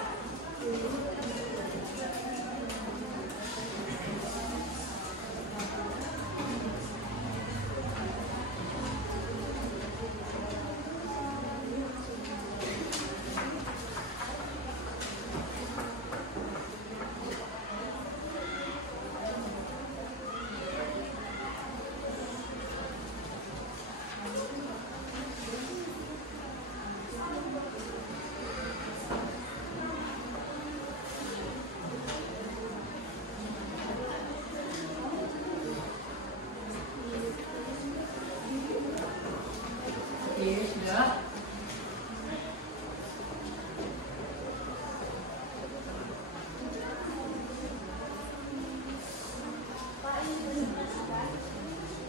Oke, sudah.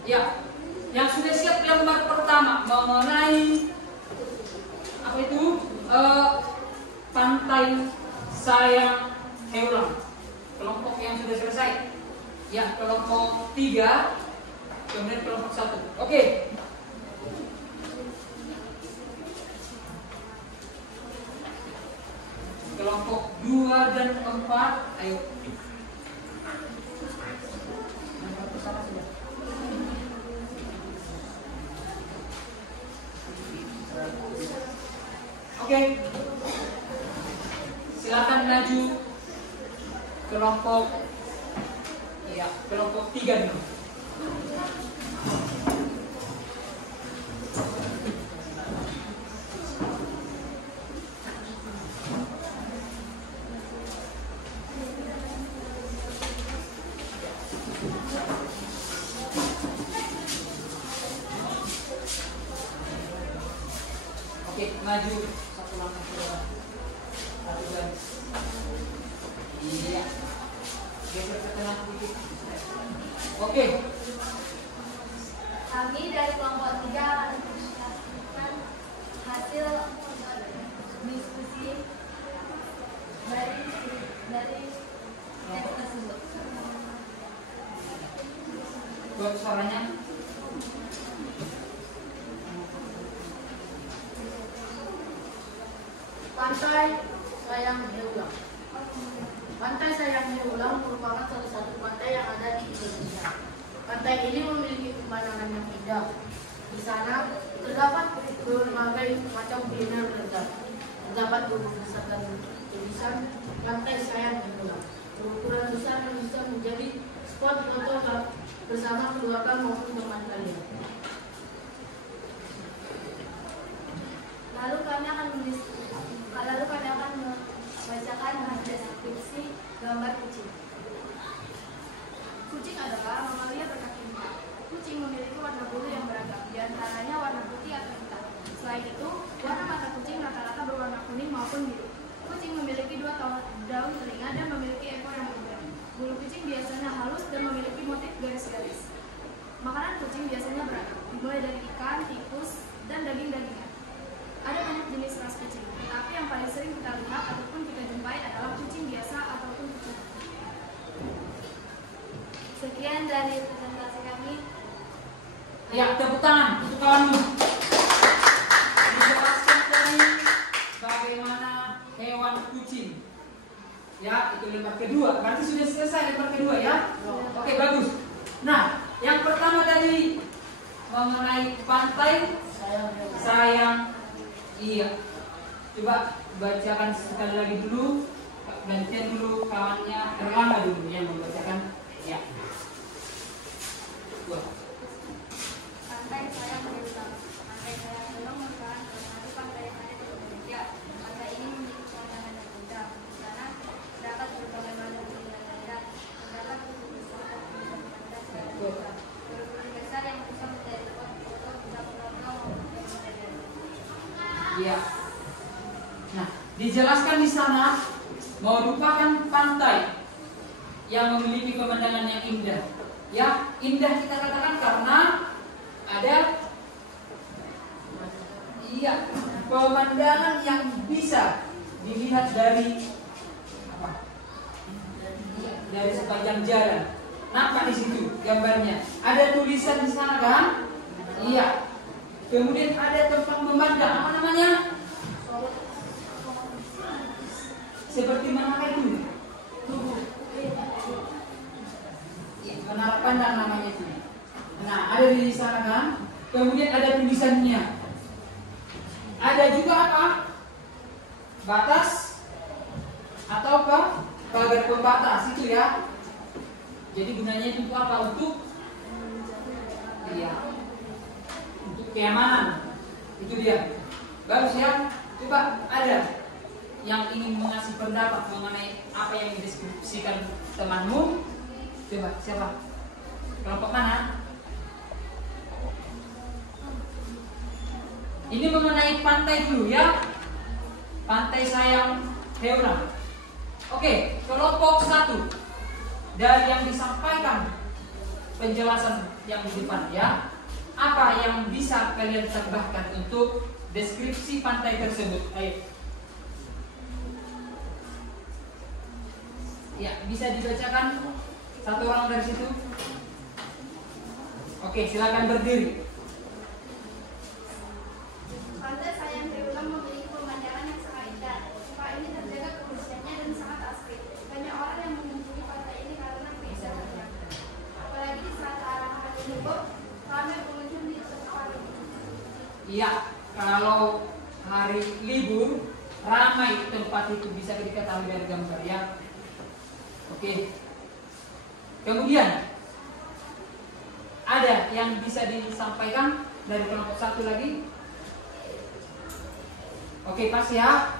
Ya, yang sudah siap lembar pertama mengenai apa itu pantai sayang Heulang. Kelompok yang sudah selesai. Ya, kelompok 3, kemudian kelompok 1. Oke. Kelompok 2 dan 4, ayo. Lembar pertama sudah. Oke. Silakan maju kelompok kelompok 3 dulu. Oke, maju satu langkah ke depan. Satu garis. Iya. Geser ke tengah sedikit. Oke. Kami dari kelompok 3 akan mempresentasikan hasil diskusi dari teks tersebut. Buat suaranya. Pantai Sayang Heulang. Pantai Sayang Heulang merupakan salah satu pantai yang ada di Indonesia. Pantai ini memiliki pemandangan yang indah. Di sana terdapat berbagai macam kuliner lezat. Terdapat berdasarkan tulisan Pantai Sayang Heulang. Berukuran besar yang bisa menjadi spot foto bersama keluarga maupun teman kalian. Lalu kami akan membacakan deskripsi gambar kucing. Kucing adalah mamalia berkaki 4. Kucing memiliki warna bulu yang beragam, di antaranya warna putih atau hitam. Selain itu, warna mata kucing rata-rata berwarna kuning maupun biru. Kucing memiliki 2 daun telinga dan memiliki ekor yang panjang. Bulu kucing biasanya halus dan memiliki motif garis-garis. Makanan kucing biasanya beragam, dimulai dari ikan, tikus, dan daging-dagingan. Ada banyak jenis ras kucing, tetapi yang paling sering kita lihat ataupun kita jumpai adalah kucing biasa ataupun kucing. Sekian dari presentasi kami. Ya, tepuk tangan untuk kawanmu. Dijelaskan tadi bagaimana hewan kucing. Ya, itu lembar kedua. Berarti sudah selesai lembar kedua ya? Oke, bagus. Nah, yang pertama dari mengenai pantai sayang. Iya. Coba bacakan sekali lagi dulu. Gantian dulu kawannya. Erlangga dulu yang membacakan. Ya. Pantai Sayang Heulang. Pantai Sayang Heulang merupakan salah satu pantai yang ada di Indonesia. Pantai ini memiliki pemandangan yang indah. Di sana terdapat berbagai macam kuliner lezat. Terdapat bukit besar dan pantai Sayang Heulang. Bukit besar yang bisa menjadi tempat foto bisa keluarga maupun teman-teman. Iya. Nah, dijelaskan di sana merupakan pantai yang memiliki pemandangan yang indah. Ya, indah kita katakan karena ada pemandangan yang bisa dilihat dari apa? Dari sepanjang jalan. Nampak di situ gambarnya. Ada tulisan di sana kan? Iya. Kemudian ada tempat memandang, apa namanya? Seperti mana itu? Ya, menara pandang namanya itu. Nah, ada di sana kan? Kemudian ada tulisannya. Ada juga apa? Batas atau pagar pembatas itu ya. Jadi gunanya itu apa? Untuk keamanan. Itu dia. Bagus ya. Coba ada yang ingin mengasih pendapat mengenai apa yang dideskripsikan temanmu. Coba siapa? Kelompok mana? Ini mengenai pantai dulu ya. Pantai Sayang Heulang. Oke, kelompok 1. Dari yang disampaikan penjelasan yang di depan ya. Apa yang bisa kalian tambahkan untuk deskripsi pantai tersebut? Ayo. Ya, bisa dibacakan satu orang dari situ. Oke, silakan berdiri. Pantai Sayang Heulang memiliki pemandangan yang sangat indah. Tempat ini terjaga kebersihannya dan sangat asri. Banyak orang yang mengunjungi pantai ini karena keindahannya. Apalagi di saat arah hari libur, ramai pengunjung di tempat ini. Iya, kalau hari libur ramai tempat itu, bisa diketahui dari gambar ya. Oke. Kemudian ada yang bisa disampaikan dari kelompok 1 lagi? Oke, pas ya.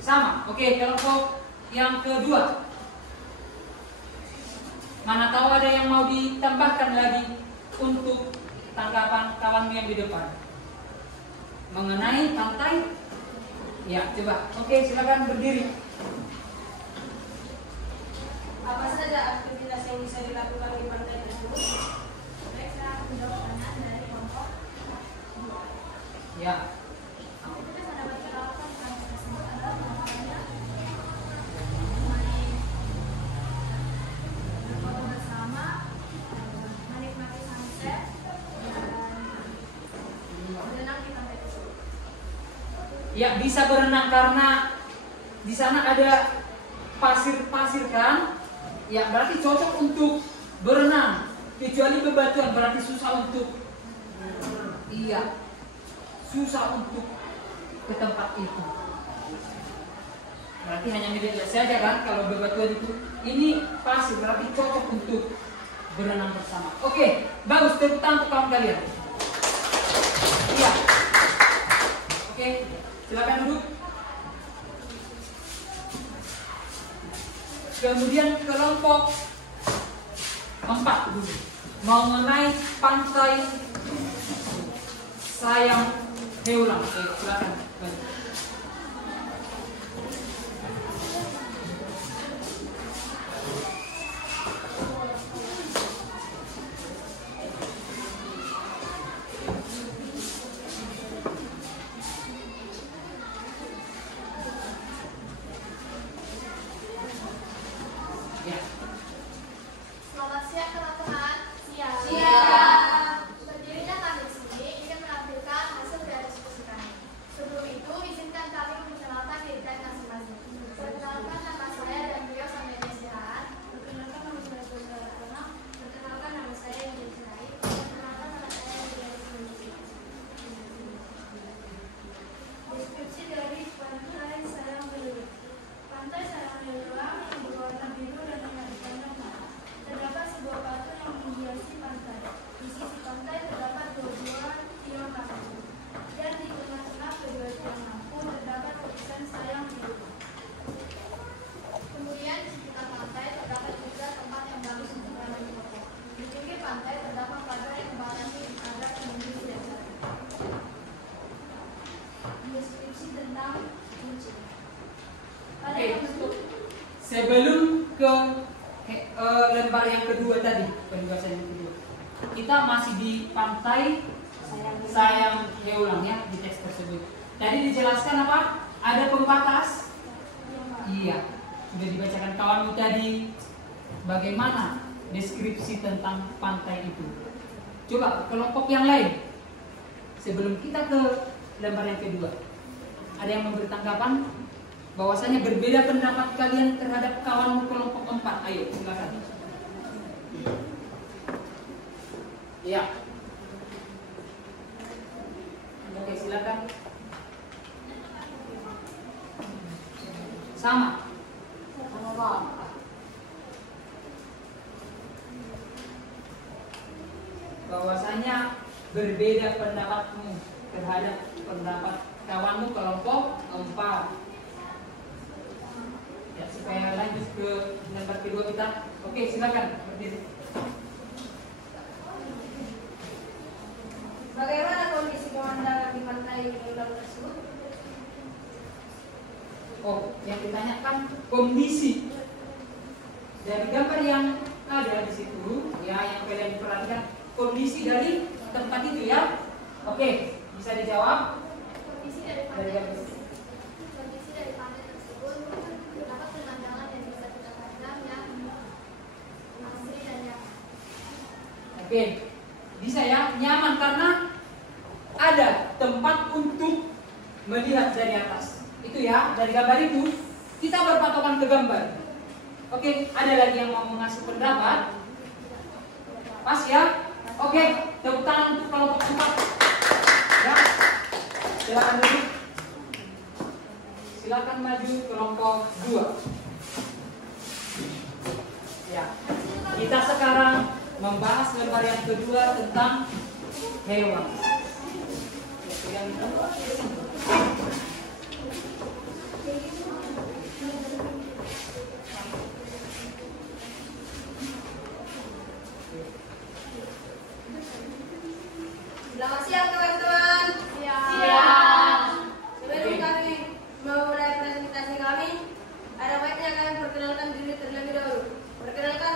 Sama. Oke, kelompok yang kedua. Mana tahu ada yang mau ditambahkan lagi untuk tanggapan kawanmu yang di depan mengenai pantai? Ya, coba. Oke, silakan berdiri. saja aktivitas yang bisa dilakukan di pantai tersebut? Baik, saya akan menjawab pertanyaan dari kelompok 2. Ya. Aktivitas yang dapat dilakukan di pantai tersebut adalah diantaranya menikmati berfoto bersama, menikmati sunset, dan berenang di pantai tersebut. Ya, bisa berenang karena di sana ada pasir-pasir kan? Ya, berarti cocok untuk berenang. Kecuali bebatuan berarti susah untuk susah untuk ke tempat itu. Berarti hanya melihat saja kan kalau bebatuan itu. Ini pasir berarti cocok untuk berenang bersama. Oke, bagus, tepuk tangan untuk kawan kalian. Iya. Oke, silakan duduk. Kemudian kelompok 4 dulu mengenai pantai Sayang Heulang. Silakan. Selamat siang teman-teman. Siang. Berdirinya kami di sini ingin menampilkan hasil dari diskusi kami. Sebelum itu, izinkan kami memperkenalkan diri kami masing-masing. Perkenalkan nama saya dan beliau Samia Sihaan. Perkenalkan nama saya Saudara Anak. Perkenalkan nama saya Yudi Sirai. Perkenalkan nama saya Yudi. Deskripsi dari pantai Sayang Heulang. Pantai Sayang Heulang yang berwarna biru dan dengan dipandang mata. Terdapat sebuah batu yang menghiasi pantai. Di sisi pantai terdapat dua buah tiang lampu. Dan di tengah-tengah kedua tiang lampu terdapat tulisan Sayang Heulang. Kemudian di sekitar pantai terdapat juga tempat yang bagus untuk bermain foto. Di pinggir pantai terdapat pagar yang membatasi agar pengunjung tidak jatuh. Deskripsi tentang kunci. Pada Oke, yang bentuk sebelum ke lembar yang kedua tadi, penjelasan yang kedua, kita masih di pantai Sayang Heulang ya di teks tersebut. Tadi dijelaskan apa? Ada pembatas. Iya, sudah dibacakan kawanmu tadi. Bagaimana deskripsi tentang pantai itu? Coba kelompok yang lain. Sebelum kita ke lembar yang kedua, ada yang memberi tanggapan? Bahwasanya berbeda pendapat kalian terhadap kawanmu kelompok 4. Ayo, silakan. Ya. Oke, silakan. Sama. Bahwasanya berbeda pendapatmu terhadap pendapat kawanmu kelompok 4. Ya, supaya lanjut ke lembar kedua kita. Oke, silakan berdiri. Bagaimana kondisi pemandangan di pantai Heulang tersebut? Oh, yang ditanyakan kondisi dari gambar yang ada di situ, ya, yang kalian perhatikan kondisi dari tempat itu ya. Oke, bisa dijawab. kondisi dari pantai tersebut terdapat pemandangan yang bisa kita pandang yang asri dan nyaman. Oke, bisa ya, nyaman karena ada tempat untuk melihat dari atas. Itu ya, dari gambar itu kita berpatokan ke gambar. Oke, ada lagi yang mau mengasih pendapat? Pas ya? Oke, tepuk tangan untuk kelompok 4. Ya, silakan duduk. Silakan maju kelompok 2. Ya, kita sekarang membahas lembar yang kedua tentang hewan. Selamat siang teman-teman. Siang. Sebelum kami memulai presentasi kami, ada baiknya kami perkenalkan diri terlebih dahulu. Perkenalkan,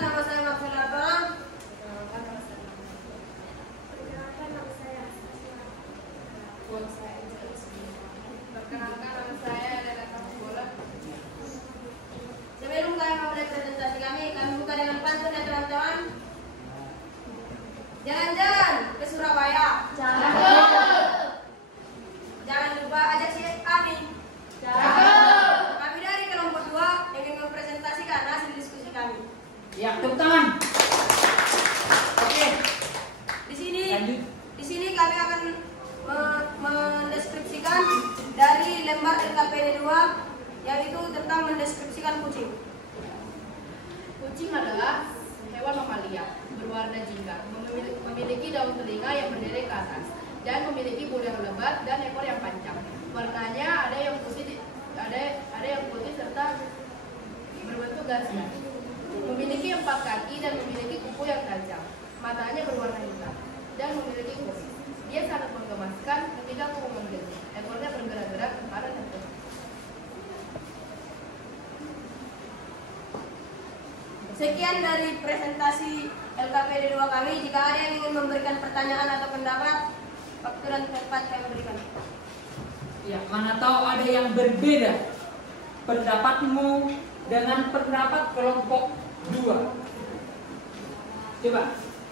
menjelaskan dari lembar LKPD 2, yaitu tentang mendeskripsikan kucing. Kucing adalah hewan mamalia berwarna jingga, memiliki daun telinga yang menderet ke atas, dan memiliki bulu yang lebat dan ekor yang panjang. Warnanya ada yang putih, ada yang putih serta berbentuk garis. Memiliki 4 kaki dan memiliki kuku yang tajam. Matanya berwarna hitam dan memiliki kumis. Dia sangat menggemaskan ketika kuku menggigit. Ekornya bergerak-gerak ke kanan dan kiri. Sekian dari presentasi LKPD 2 kami. Jika ada yang ingin memberikan pertanyaan atau pendapat, waktu dan tempat kami berikan. Ya, mana tahu ada yang berbeda pendapatmu dengan pendapat kelompok 2. Coba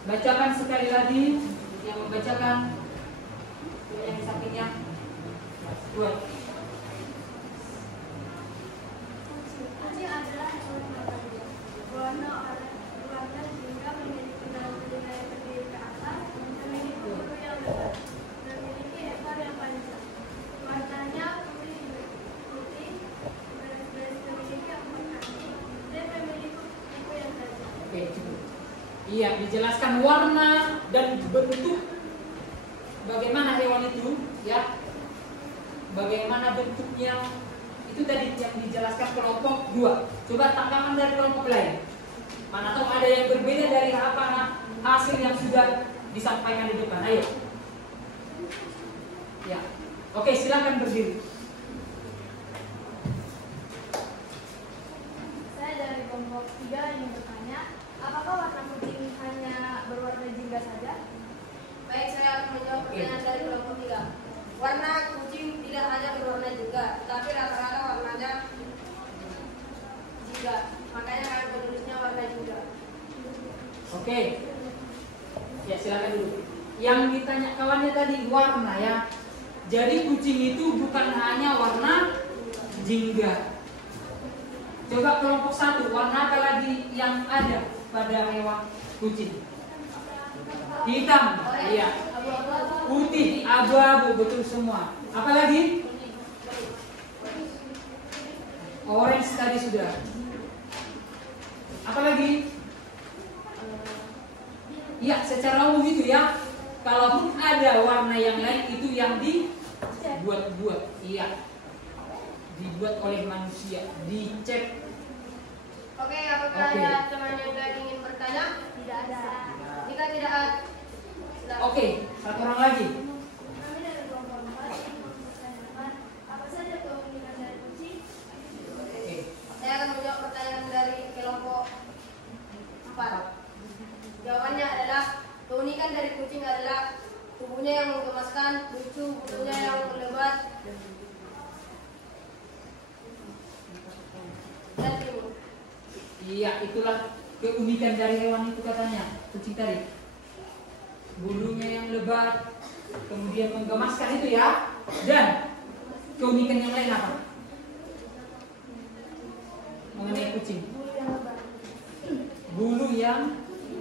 bacakan sekali lagi, yang membacakan yang sakitnya. Buat. Kucing adalah hewan mamalia. Berwarna jingga, memiliki daun telinga yang berdiri ke atas, memiliki bulu yang lebat, memiliki ekor yang panjang. Warnanya putih, beras-beras, memiliki 4 kaki, dan memiliki kuku yang tajam. Oke, cukup. Iya, dijelaskan warna dan bentuk bagaimana hewan itu, ya. Bagaimana bentuknya itu tadi yang dijelaskan kelompok 2. Coba tanggapan dari kelompok lain. Mana tahu ada yang berbeda dari apa hasil yang sudah disampaikan di depan. Ayo. Ya. Oke, silakan berdiri. Saya dari kelompok 3 ingin bertanya, apakah warna kucing hanya berwarna jingga saja? Baik, saya akan menjawab pertanyaan dari kelompok 3. Warna kucing tidak hanya berwarna jingga, tapi rata-rata warnanya jingga. Makanya kami menulisnya warna jingga. Oke. Ya, silakan dulu. Yang ditanya kawannya tadi warna, ya. Jadi kucing itu bukan hanya warna jingga. Coba kelompok 1, warna apa lagi yang ada pada hewan kucing? Hitam, iya. Putih, abu-abu, betul semua. Apa lagi? Orange tadi sudah. Apa lagi? Ya, secara umum itu ya. Kalaupun ada warna yang lain itu yang dibuat-buat, iya. Dibuat oleh manusia, dicek. Oke, apakah ada teman yang ingin bertanya? Tidak ada. Jika tidak ada, Oke, satu orang lagi. Kami dari kelompok 4 ingin mempertanyakan apa saja keunikan dari kucing? Oke. saya akan menjawab pertanyaan dari kelompok 4. Jawabannya adalah keunikan dari kucing adalah tubuhnya yang menggemaskan, lucu, bulunya yang lebat, dan timur. Iya, itulah keunikan dari hewan itu katanya, kucing tadi. Bulunya yang lebat, kemudian menggemaskan itu ya. Dan keunikan yang lain apa? Mengenai kucing. Bulu yang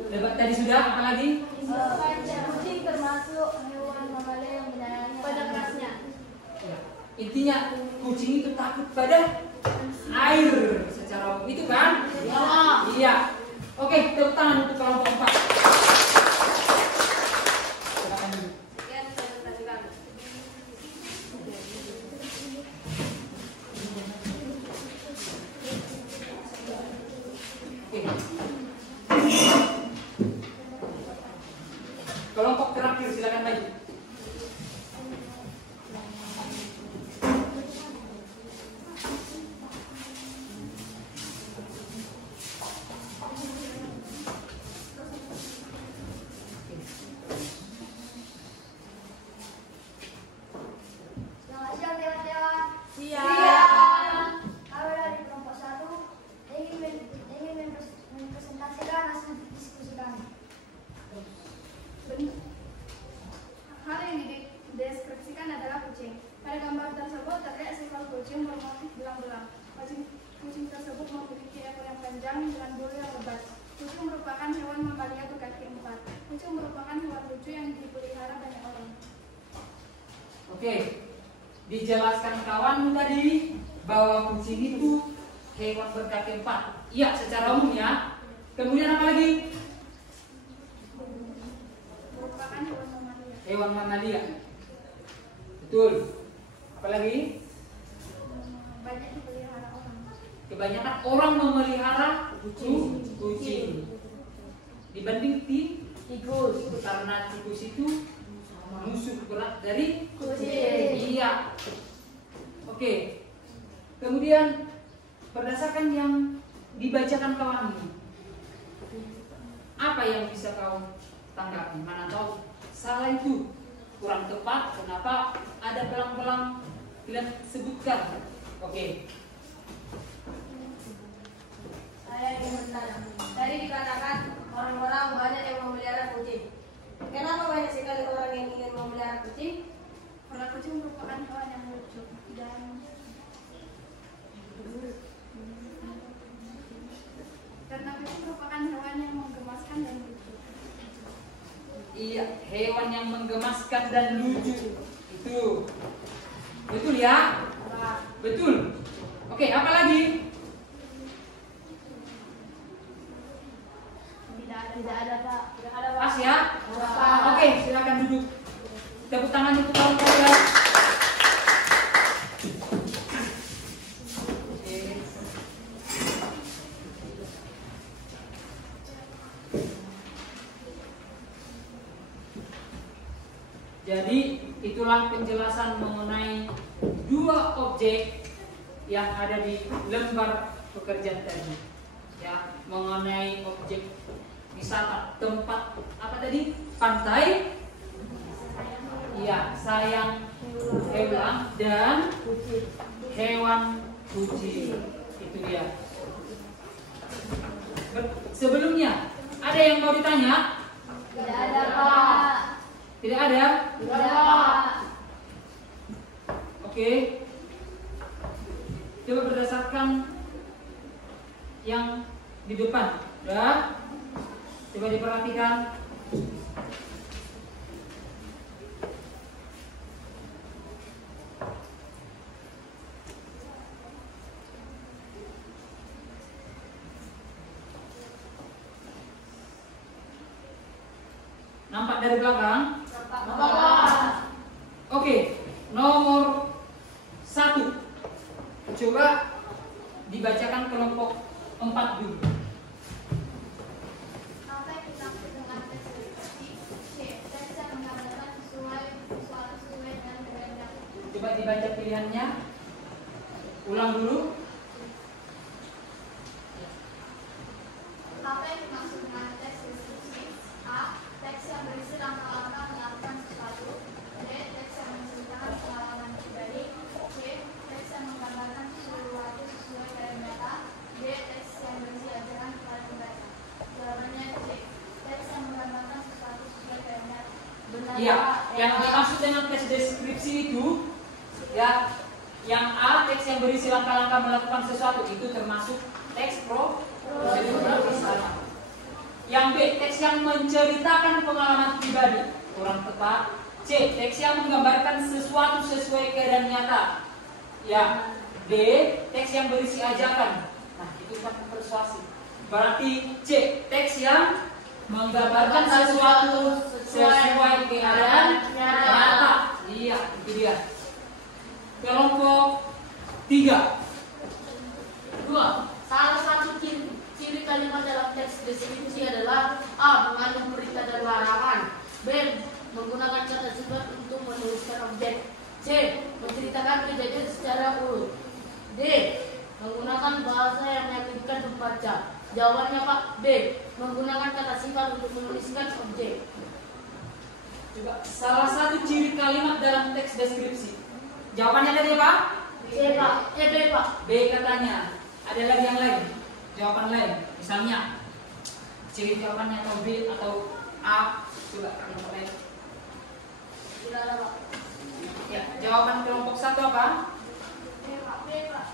lebat tadi sudah, apa lagi? Kucing termasuk hewan mamalia yang menyayangi pada kerasnya. Ya. Intinya kucing itu takut pada air secara umum, itu kan? Ya. Iya. Oke, tepuk tangan untuk kelompok 4. Silakan dulu. Sekian presentasi kami. Oke. Kelompok terakhir silakan maju. Selamat siang teman-teman. Siang. Kami dari kelompok 1 ingin mempresentasikan hasil diskusi kami. Hal yang dideskripsikan adalah kucing. Pada gambar tersebut terlihat seekor kucing bermotif belang-belang. Kucing tersebut memiliki ekor yang panjang dengan bulu yang lebat. Kucing merupakan hewan mamalia berkaki 4. Kucing merupakan hewan lucu yang dipelihara banyak orang. Oke. dijelaskan kawanmu tadi bahwa kucing itu hewan berkaki 4. Iya, secara umum ya. Kemudian apa lagi? Merupakan hewan mamalia. Hewan mamalia. Betul. Apa lagi? Banyak dipelihara orang. Kebanyakan orang memelihara kucing. Dibanding tikus, karena tikus itu musuh berat dari Kucing. Iya. Oke. Kemudian berdasarkan yang dibacakan kawan ini, apa yang bisa kau tanggapi? Mana tahu salah itu kurang tepat, kenapa ada belang-belang tidak sebutkan? Oke. Saya ingin bertanya. Tadi dikatakan orang-orang banyak yang memelihara kucing. Kenapa banyak sekali orang yang ingin memelihara kucing? Karena kucing merupakan hewan yang lucu dan karena kucing merupakan hewan yang menggemaskan dan lucu. Iya, hewan yang menggemaskan dan lucu. Itu. Betul ya? Betul. Oke, apa lagi? Tidak ada Pak. Tidak ada Pas ya? Pak. Oke, silakan duduk. Tepuk tangan untuk kawan kalian. Oke. Jadi itulah penjelasan mengenai 2 objek yang ada di lembar pekerjaan tadi. Ya, mengenai objek wisata, tempat apa tadi? Pantai. Iya, sayang hewan dan hewan kucing. Itu dia. Sebelumnya ada yang mau ditanya? Tidak ada Pak. Tidak ada? Tidak Pak. Oke. Coba berdasarkan yang di depan. Ya. Coba diperhatikan. Nampak dari belakang? Bapak. Oke, nomor 1. Coba dibacakan kelompok 4 dulu. Apa yang dimaksud dengan teks deskripsi? C. Teks yang menggambarkan sesuai dengan kehendak. Coba dibaca pilihannya. Ulang dulu. Apa yang dimaksud dengan teks deskripsi? A. Teks yang berisi langkah-langkah melakukan sesuatu. B. Teks yang menceritakan pengalaman pribadi. C. Teks yang menggambarkan sesuatu sesuai dengan data. D. Teks yang berisi ajaran kepada pembaca. Jawabannya C. Teks yang menggambarkan sesuatu sesuai dengan data. Benar, Iya, Pak. yang dimaksud dengan teks deskripsi itu ya, yang A, teks yang berisi langkah-langkah melakukan sesuatu, itu termasuk teks prosedural misalnya. Yang B, teks yang menceritakan pengalaman pribadi, kurang tepat. C, teks yang menggambarkan sesuatu sesuai keadaan nyata. Ya. D, teks yang berisi ajakan. Nah, itu kan persuasi. Berarti C, teks yang menggambarkan sesuatu sesuai keadaan nyata. Iya, itu dia. Kelompok 3. 2. Salah satu ciri kalimat dalam teks deskripsi adalah A. Mengandung perintah dan larangan. B. Menggunakan kata sifat untuk menuliskan objek. C. Menceritakan kejadian secara urut. D. Menggunakan bahasa yang meyakinkan pembaca. Jawabannya Pak. B. Menggunakan kata sifat untuk menuliskan objek. Coba salah satu ciri kalimat dalam teks deskripsi. Jawabannya tadi apa? C Pak. B Pak. B katanya. Ada lagi yang lain? Jawaban lain. Misalnya ciri jawabannya atau B atau A. Coba yang lain. Tidak ada Pak. Ya, jawaban kelompok 1 apa? B, Pak. B, Pak.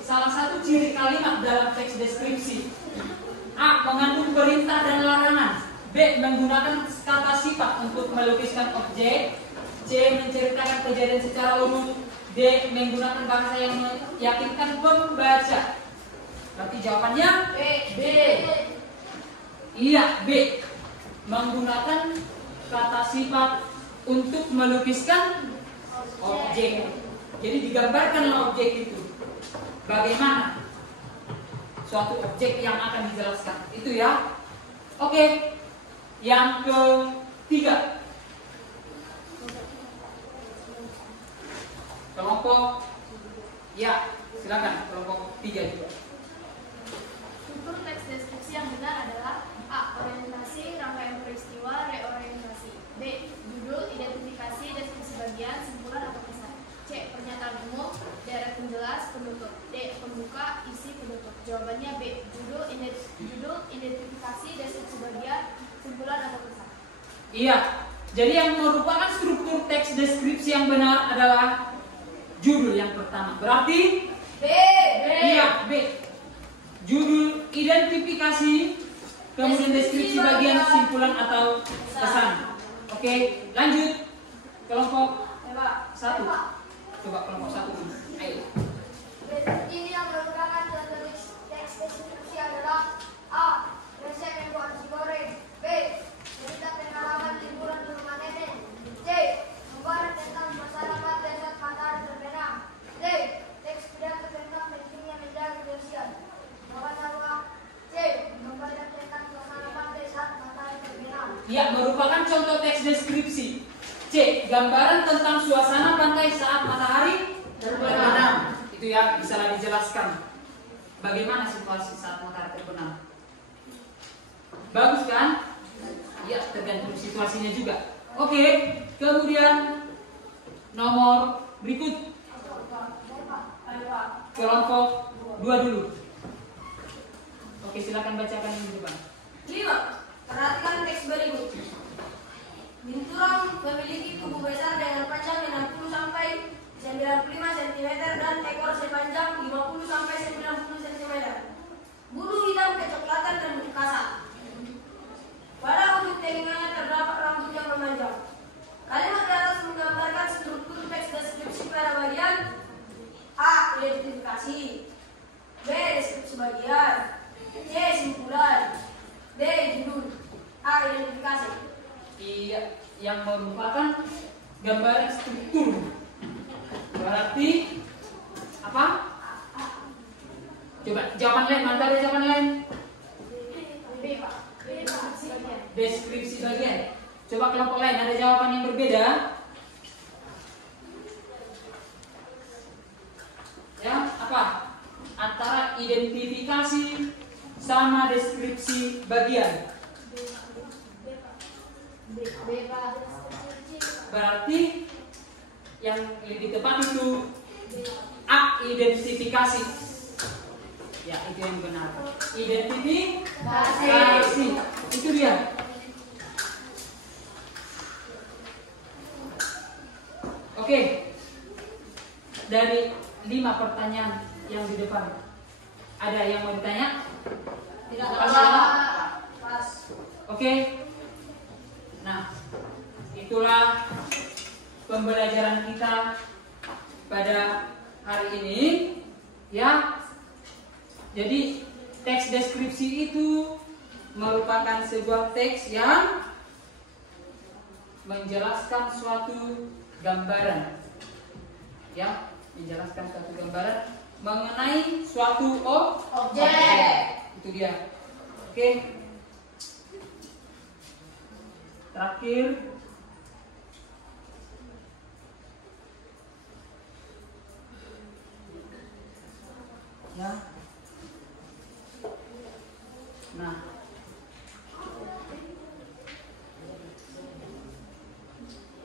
Salah satu ciri kalimat dalam teks deskripsi. A. Mengandung perintah dan larangan. B. Menggunakan kata sifat untuk melukiskan objek. C. C. Menceritakan kejadian secara urut. D. Menggunakan bahasa yang meyakinkan pembaca. Berarti jawabannya B. iya, B. Menggunakan kata sifat untuk melukiskan objek. Jadi digambarkanlah objek itu. Bagaimana suatu objek yang akan dijelaskan. Itu ya. Oke. Yang ketiga. Kelompok ya, silakan kelompok 3 juga. Struktur teks deskripsi yang benar adalah A. Orientasi, rangkaian peristiwa, reorientasi. B. Judul, identifikasi, deskripsi bagian, simpulan atau pesan. C. Pernyataan umum, deret penjelas, penutup. D. Pembuka, isi, penutup. Jawabannya B. Judul, identifikasi, deskripsi bagian, simpulan atau pesan. Iya. Jadi yang merupakan struktur teks deskripsi yang benar adalah judul yang pertama. Berarti B. iya, B. Judul, identifikasi, kemudian deskripsi bagian, simpulan atau pesan. Oke, lanjut. Kelompok 1. Coba kelompok 1 dulu. Ayo. Ini yang merupakan contoh teks deskripsi adalah A. Resep yang buat nasi goreng. B. Cerita pengalaman liburan di rumah nenek. C. Gambaran tentang masyarakat desa matahari terbenam. D. Teks pidato tentang pentingnya menjaga kebersihan. Jawabannya adalah C. Gambaran tentang suasana pantai saat matahari terbenam. Ya, merupakan contoh teks deskripsi. C. Gambaran tentang suasana pantai saat matahari terbenam. Itu ya, bisa dijelaskan. Bagaimana situasi saat matahari terbenam? Bagus kan? Ya, tergantung situasinya juga. Oke, kemudian nomor berikut. Kelompok 2 dulu. Oke, silakan bacakan yang di depan. 5. Perhatikan teks berikut. Binturong memiliki tubuh besar dengan panjang 60 sampai 95 cm dan ekor sepanjang 50 sampai 90 cm. Bulu hitam kecoklatan dan kasar. Pada ujung telinganya terdapat rambut yang memanjang. Kalimat di atas menggambarkan struktur teks deskripsi pada bagian A. Identifikasi. B. Deskripsi bagian. C. Simpulan. D. Judul. A. Identifikasi. Iya, yang merupakan gambaran struktur. Berarti apa? Coba jawaban lain, mana ada jawaban lain? B, Pak. Deskripsi bagian. Deskripsi bagian. Coba kelompok lain ada jawaban yang berbeda? Ya, apa? Antara identifikasi sama deskripsi bagian. B, Pak. Berarti yang lebih tepat itu A. Identifikasi. Ya, itu yang benar. Identifikasi. Itu dia. Oke. Dari 5 pertanyaan yang di depan, ada yang mau ditanya? Tidak Pas ada. ya? Pas. Oke. Nah, itulah pembelajaran kita pada hari ini, ya. Jadi teks deskripsi itu merupakan sebuah teks yang menjelaskan suatu gambaran, ya, menjelaskan suatu gambaran mengenai suatu objek. Itu dia. Oke. Terakhir, ya. Nah,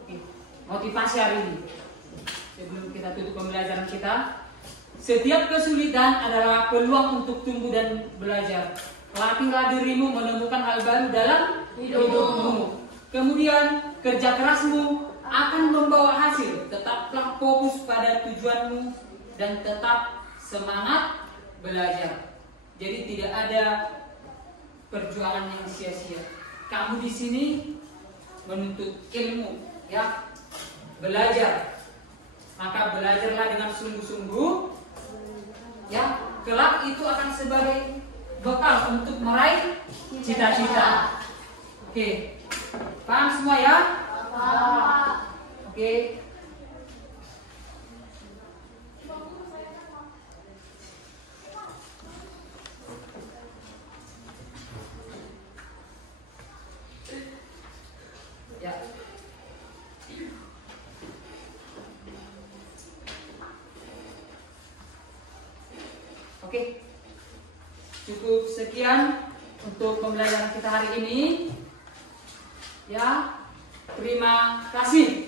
oke. Motivasi hari ini. Sebelum kita tutup pembelajaran kita, setiap kesulitan adalah peluang untuk tumbuh dan belajar. Latihlah dirimu menemukan hal baru dalam hidupmu. Kemudian kerja kerasmu akan membawa hasil. Tetaplah fokus pada tujuanmu dan tetap semangat belajar. Jadi tidak ada perjuangan yang sia-sia. Kamu di sini menuntut ilmu, ya. belajar. Maka belajarlah dengan sungguh-sungguh, ya, kelak itu akan sebagai bekal untuk meraih cita-cita. Oke, paham semua ya? Oke. Ya. Oke. Cukup sekian untuk pembelajaran kita hari ini. Ya. Terima kasih.